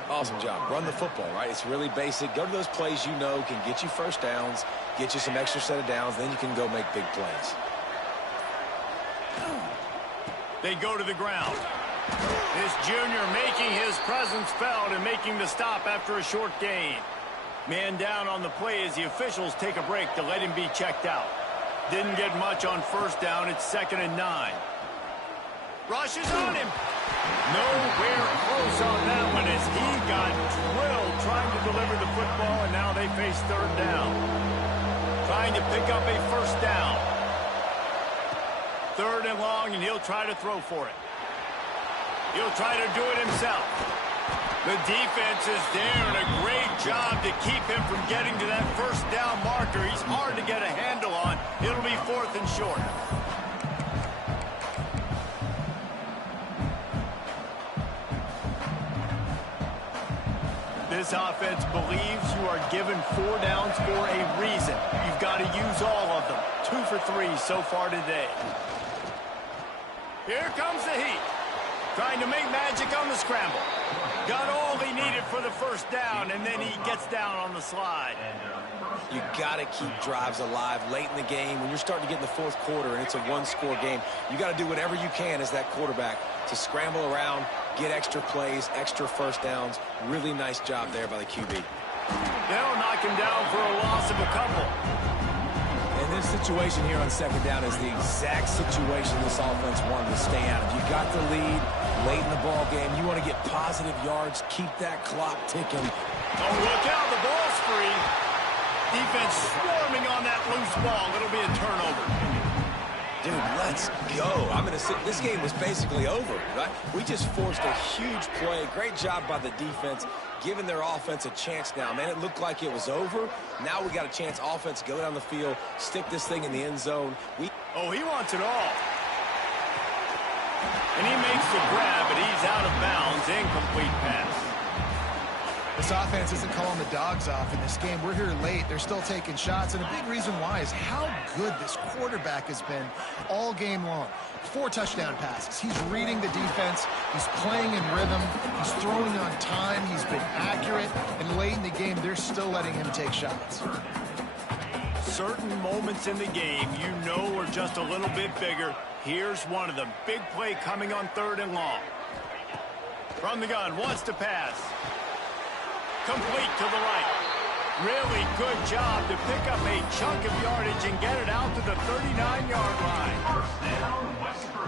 Awesome job. Run the football, right? It's really basic. Go to those plays you know can get you 1st downs, get you some extra set of downs, then you can go make big plays. They go to the ground. This junior making his presence felt and making the stop after a short gain. Man down on the play as the officials take a break to let him be checked out. Didn't get much on 1st down. It's 2nd and 9. Rushes on him. Nowhere close on that one as he got drilled trying to deliver the football, and now they face 3rd down. Trying to pick up a 1st down. 3rd and long, and he'll try to throw for it. He'll try to do it himself. The defense is there, and a great job to keep him from getting to that 1st down marker. He's hard to get a handle on. It'll be 4th and short. This offense believes you are given 4 downs for a reason. You've got to use all of them. 2 for 3 so far today. Here comes the heat. Trying to make magic on the scramble. Got all he needed for the first down, and then he gets down on the slide. You got to keep drives alive late in the game. When you're starting to get in the fourth quarter and it's a one-score game, you got to do whatever you can as that quarterback to scramble around, get extra plays, extra first downs. Really nice job there by the QB. They'll knock him down for a loss of a couple. And this situation here on second down is the exact situation this offense wanted to stay out of. You got the lead late in the ball game. You want to get positive yards, keep that clock ticking. Oh, look out, the ball's free. Defense swarming on that loose ball. It'll be a turnover. Dude, let's go. I'm going to say this game was basically over, right? We just forced a huge play. Great job by the defense, giving their offense a chance now. Man, it looked like it was over. Now we got a chance. Offense, go down the field, stick this thing in the end zone. Oh, he wants it all. And he makes the grab, but he's out of bounds. Incomplete pass. This offense isn't calling the dogs off in this game. We're here late. They're still taking shots, and a big reason why is how good this quarterback has been all game long. 4 touchdown passes. He's reading the defense. He's playing in rhythm. He's throwing on time. He's been accurate. And late in the game, they're still letting him take shots. Certain moments in the game you know are just a little bit bigger. Here's one of them. Big play coming on 3rd and long. From the gun, wants to pass. Complete to the right. Really good job to pick up a chunk of yardage and get it out to the 39-yard line.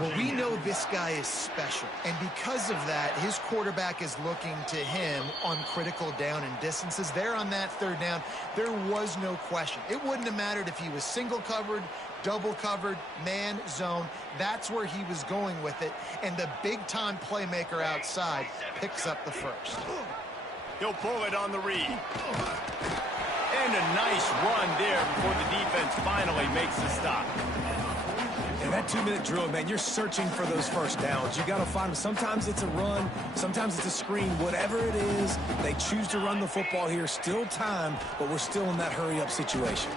Well, we know this guy is special, and because of that, his quarterback is looking to him on critical down and distances. There on that 3rd down, there was no question. It wouldn't have mattered if he was single covered, double covered, man, zone. That's where he was going with it, and the big-time playmaker outside picks up the first. He'll pull it on the read. And a nice run there before the defense finally makes the stop. And that 2-minute drill, man, you're searching for those first downs. You got to find them. Sometimes it's a run. Sometimes it's a screen. Whatever it is, they choose to run the football here. Still time, but we're still in that hurry-up situation.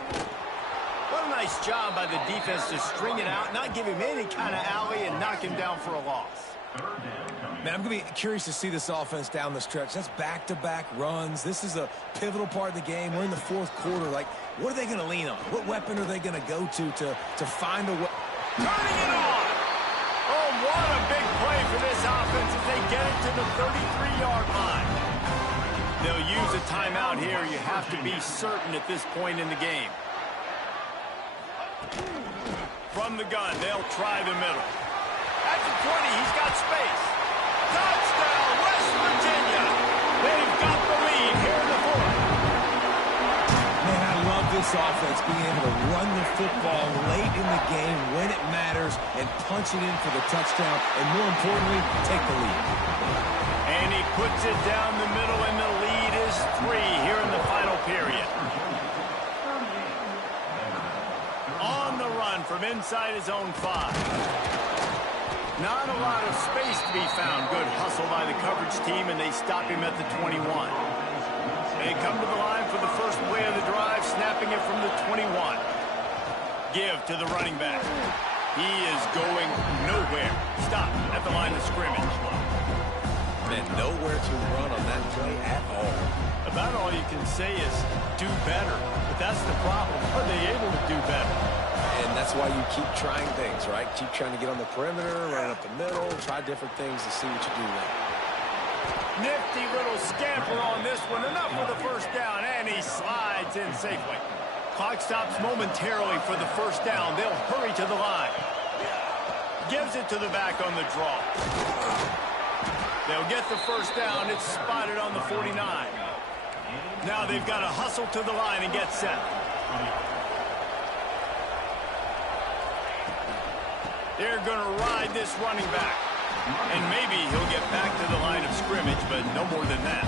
What a nice job by the defense to string it out, not give him any kind of alley, and knock him down for a loss. Man, I'm going to be curious to see this offense down the stretch. That's back-to-back runs. This is a pivotal part of the game. We're in the fourth quarter. Like, what are they going to lean on? What weapon are they going to go to find a way? Turning it on! Oh, what a big play for this offense as they get it to the 33-yard line. They'll use a timeout here. You have to be certain at this point in the game. From the gun, they'll try the middle. At the 20, he's got space. Touchdown, West Virginia. They've got the lead here in the 4th. Man, I love this offense being able to run the football late in the game when it matters and punch it in for the touchdown, and more importantly, take the lead. And he puts it down the middle, and the lead is 3 here in the final period. On the run from inside his own 5. Not a lot of space to be found. Good hustle by the coverage team, and they stop him at the 21. They come to the line for the first play of the drive, snapping it from the 21. Give to the running back. He is going nowhere. Stop at the line of scrimmage. Man, nowhere to run on that play at all. About all you can say is do better. But that's the problem. Are they able to do better? And that's why you keep trying things, right? Keep trying to get on the perimeter, run up the middle, try different things to see what you do there. Nifty little scamper on this one. Enough for the first down, and he slides in safely. Clock stops momentarily for the first down. They'll hurry to the line. Gives it to the back on the draw. They'll get the first down. It's spotted on the 49. Now they've got to hustle to the line and get set. They're going to ride this running back. And maybe he'll get back to the line of scrimmage, but no more than that.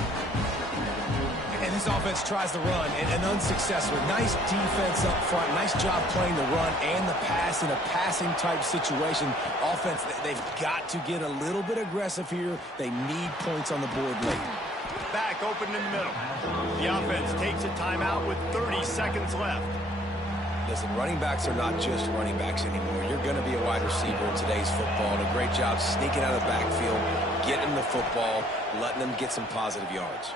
And this offense tries to run, and unsuccessful. Nice defense up front. Nice job playing the run and the pass in a passing-type situation. Offense, they've got to get a little bit aggressive here. They need points on the board late. back open in the middle. The offense takes a timeout with 30 seconds left. Listen, running backs are not just running backs anymore. You're going to be a wide receiver in today's football, and a great job sneaking out of the backfield, getting the football, letting them get some positive yards.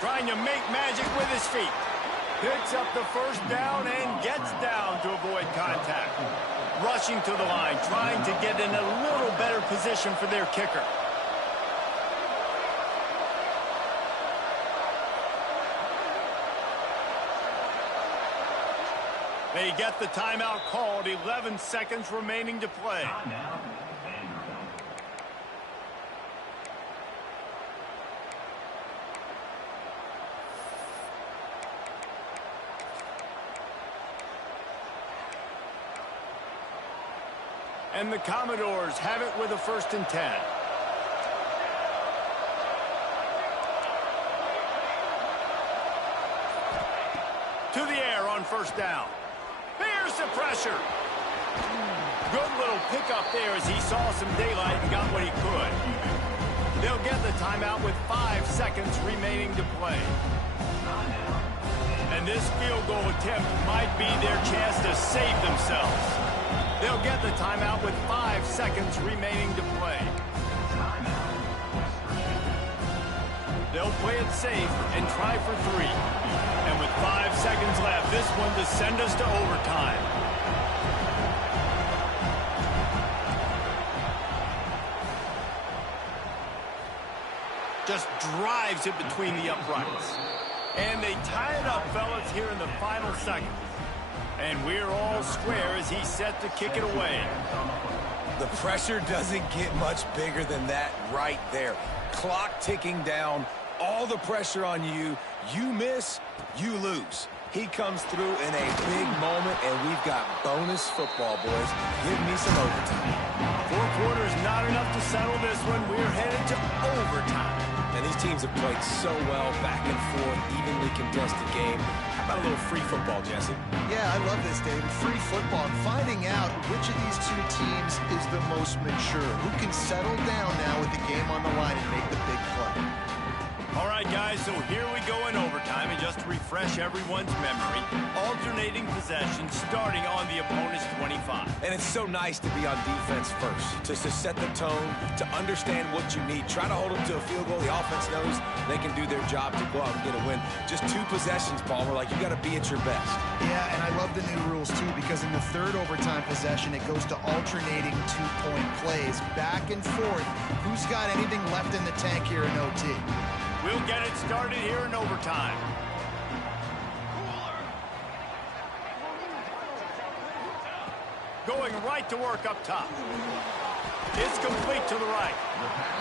Trying to make magic with his feet. Picks up the first down and gets down to avoid contact. Rushing to the line, trying to get in a little better position for their kicker. They get the timeout called, 11 seconds remaining to play. And the Commodores have it with a 1st and 10. To the air on 1st down. Here's the pressure. Good little pickup there as he saw some daylight and got what he could. They'll get the timeout with 5 seconds remaining to play. And this field goal attempt might be their chance to save themselves. They'll get the timeout with 5 seconds remaining to play. They'll play it safe and try for 3. And with 5 seconds left, this one to send us to overtime. Just drives it between the uprights. And they tie it up, fellas, here in the final seconds. And we're all square as he's set to kick it away. The pressure doesn't get much bigger than that right there. Clock ticking down, all the pressure on you. You miss, you lose. He comes through in a big moment, and we've got bonus football, boys. Give me some overtime. 4 quarters not enough to settle this one. We're headed to overtime. And these teams have played so well, back and forth, evenly contested game. How about a little free football, Jesse? Yeah, I love this, David. Free football. And finding out which of these two teams is the most mature. Who can settle down now with the game on the line and make the big play. All right, guys, so here we go in overtime. And just to refresh everyone's memory, alternating possession starting on the opponent's 25. And it's so nice to be on defense first, to set the tone, to understand what you need. Try to hold them to a field goal. The offense knows they can do their job to go out and get a win. Just 2 possessions, Palmer, like you got to be at your best. Yeah, and I love the new rules, too, because in the 3rd overtime possession, it goes to alternating 2-point plays, back and forth. Who's got anything left in the tank here in OT? We'll get it started here in overtime. Going right to work up top. It's complete to the right.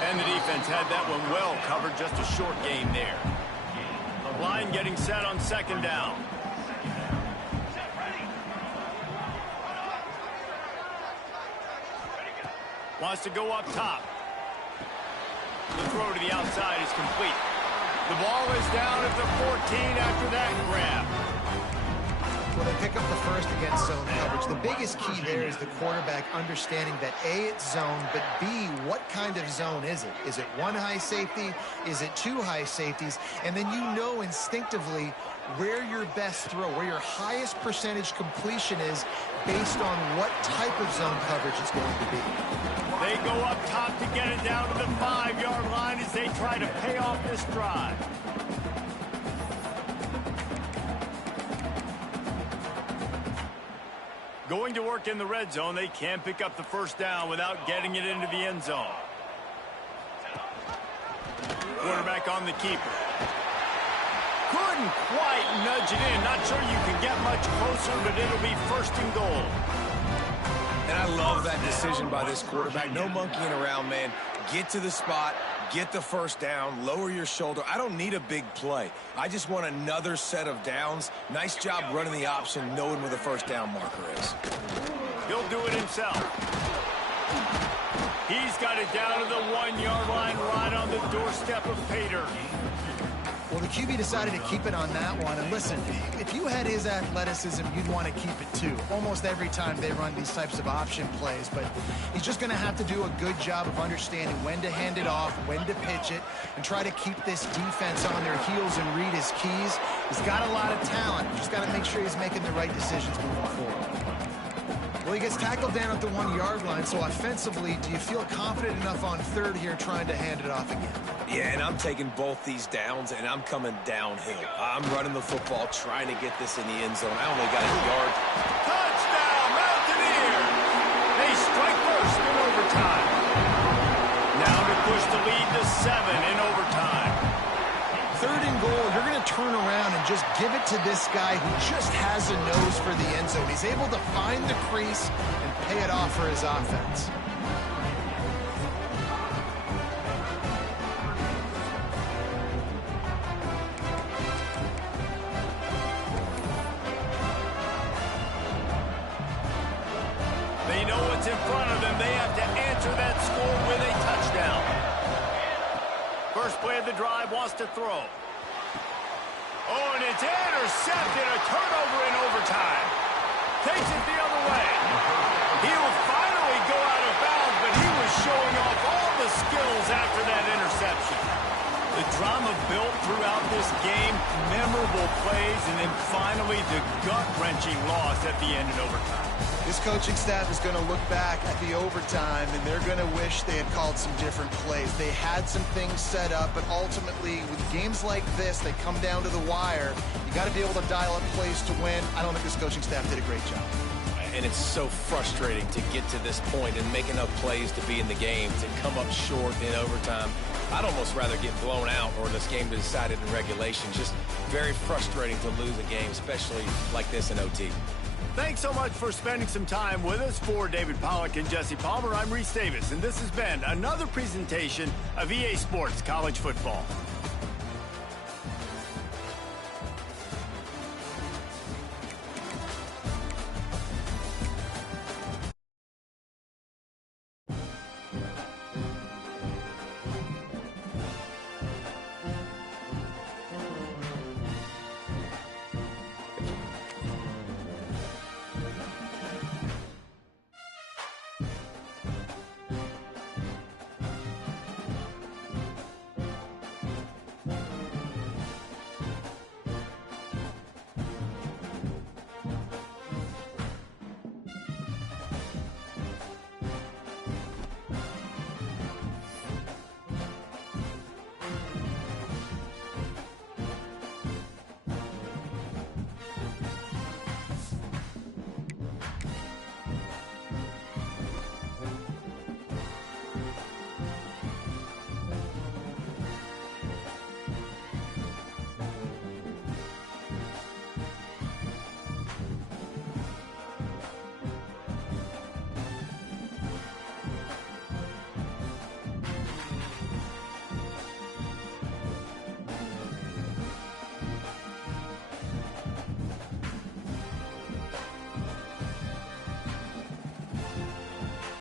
And the defense had that one well covered, just a short gain there. Line getting set on 2nd down. Wants to go up top. The throw to the outside is complete. The ball is down at the 14 after that grab. Well, they pick up the first against zone coverage. The biggest key there is the quarterback understanding that A, it's zone, but B, what kind of zone is it? Is it 1 high safety? Is it 2 high safeties? And then you know instinctively where your best throw, where your highest percentage completion is based on what type of zone coverage it's going to be. They go up top to get it down to the 5-yard line as they try to pay off this drive. Going to work in the red zone, they can't pick up the 1st down without getting it into the end zone. Quarterback on the keeper. Couldn't quite nudge it in. Not sure you can get much closer, but it'll be 1st and goal. And I love that decision by this quarterback. No monkeying around, man. Get to the spot, get the 1st down, lower your shoulder. I don't need a big play. I just want another set of downs. Nice job running the option, knowing where the 1st down marker is. He'll do it himself. He's got it down to the 1-yard line right on the doorstep of Pater. Well, the QB decided to keep it on that one. And listen, if you had his athleticism, you'd want to keep it too. Almost every time they run these types of option plays. But he's just going to have to do a good job of understanding when to hand it off, when to pitch it, and try to keep this defense on their heels and read his keys. He's got a lot of talent. Just got to make sure he's making the right decisions moving forward. Well, he gets tackled down at the 1-yard line, so offensively, do you feel confident enough on third here trying to hand it off again? Yeah, and I'm taking both these downs, and I'm coming downhill. I'm running the football, trying to get this in the end zone. I only got 8 yards. Touchdown, Mountaineers! They strike first in overtime. Now to push the lead to 7 in overtime. Third and goal, you're going to turn around and just give it to this guy who just has a nose for the end zone. He's able to find the crease and pay it off for his offense. They know what's in front of them. They have to answer that score with a touchdown. First play of the drive, wants to throw. Oh, and it's intercepted. A turnover in overtime. Takes it the other way. He'll finally go out of bounds, but he was showing off all the skills after that interception. The drama built throughout this game, memorable plays, and then finally the gut-wrenching loss at the end in overtime. This coaching staff is going to look back at the overtime, and they're going to wish they had called some different plays. They had some things set up, but ultimately, with games like this, they come down to the wire. You got to be able to dial up plays to win. I don't think this coaching staff did a great job. And it's so frustrating to get to this point and make enough plays to be in the game, to come up short in overtime. I'd almost rather get blown out or this game decided in regulation. Just very frustrating to lose a game, especially like this in OT. Thanks so much for spending some time with us. For David Pollack and Jesse Palmer, I'm Reese Davis, and this has been another presentation of EA Sports College Football.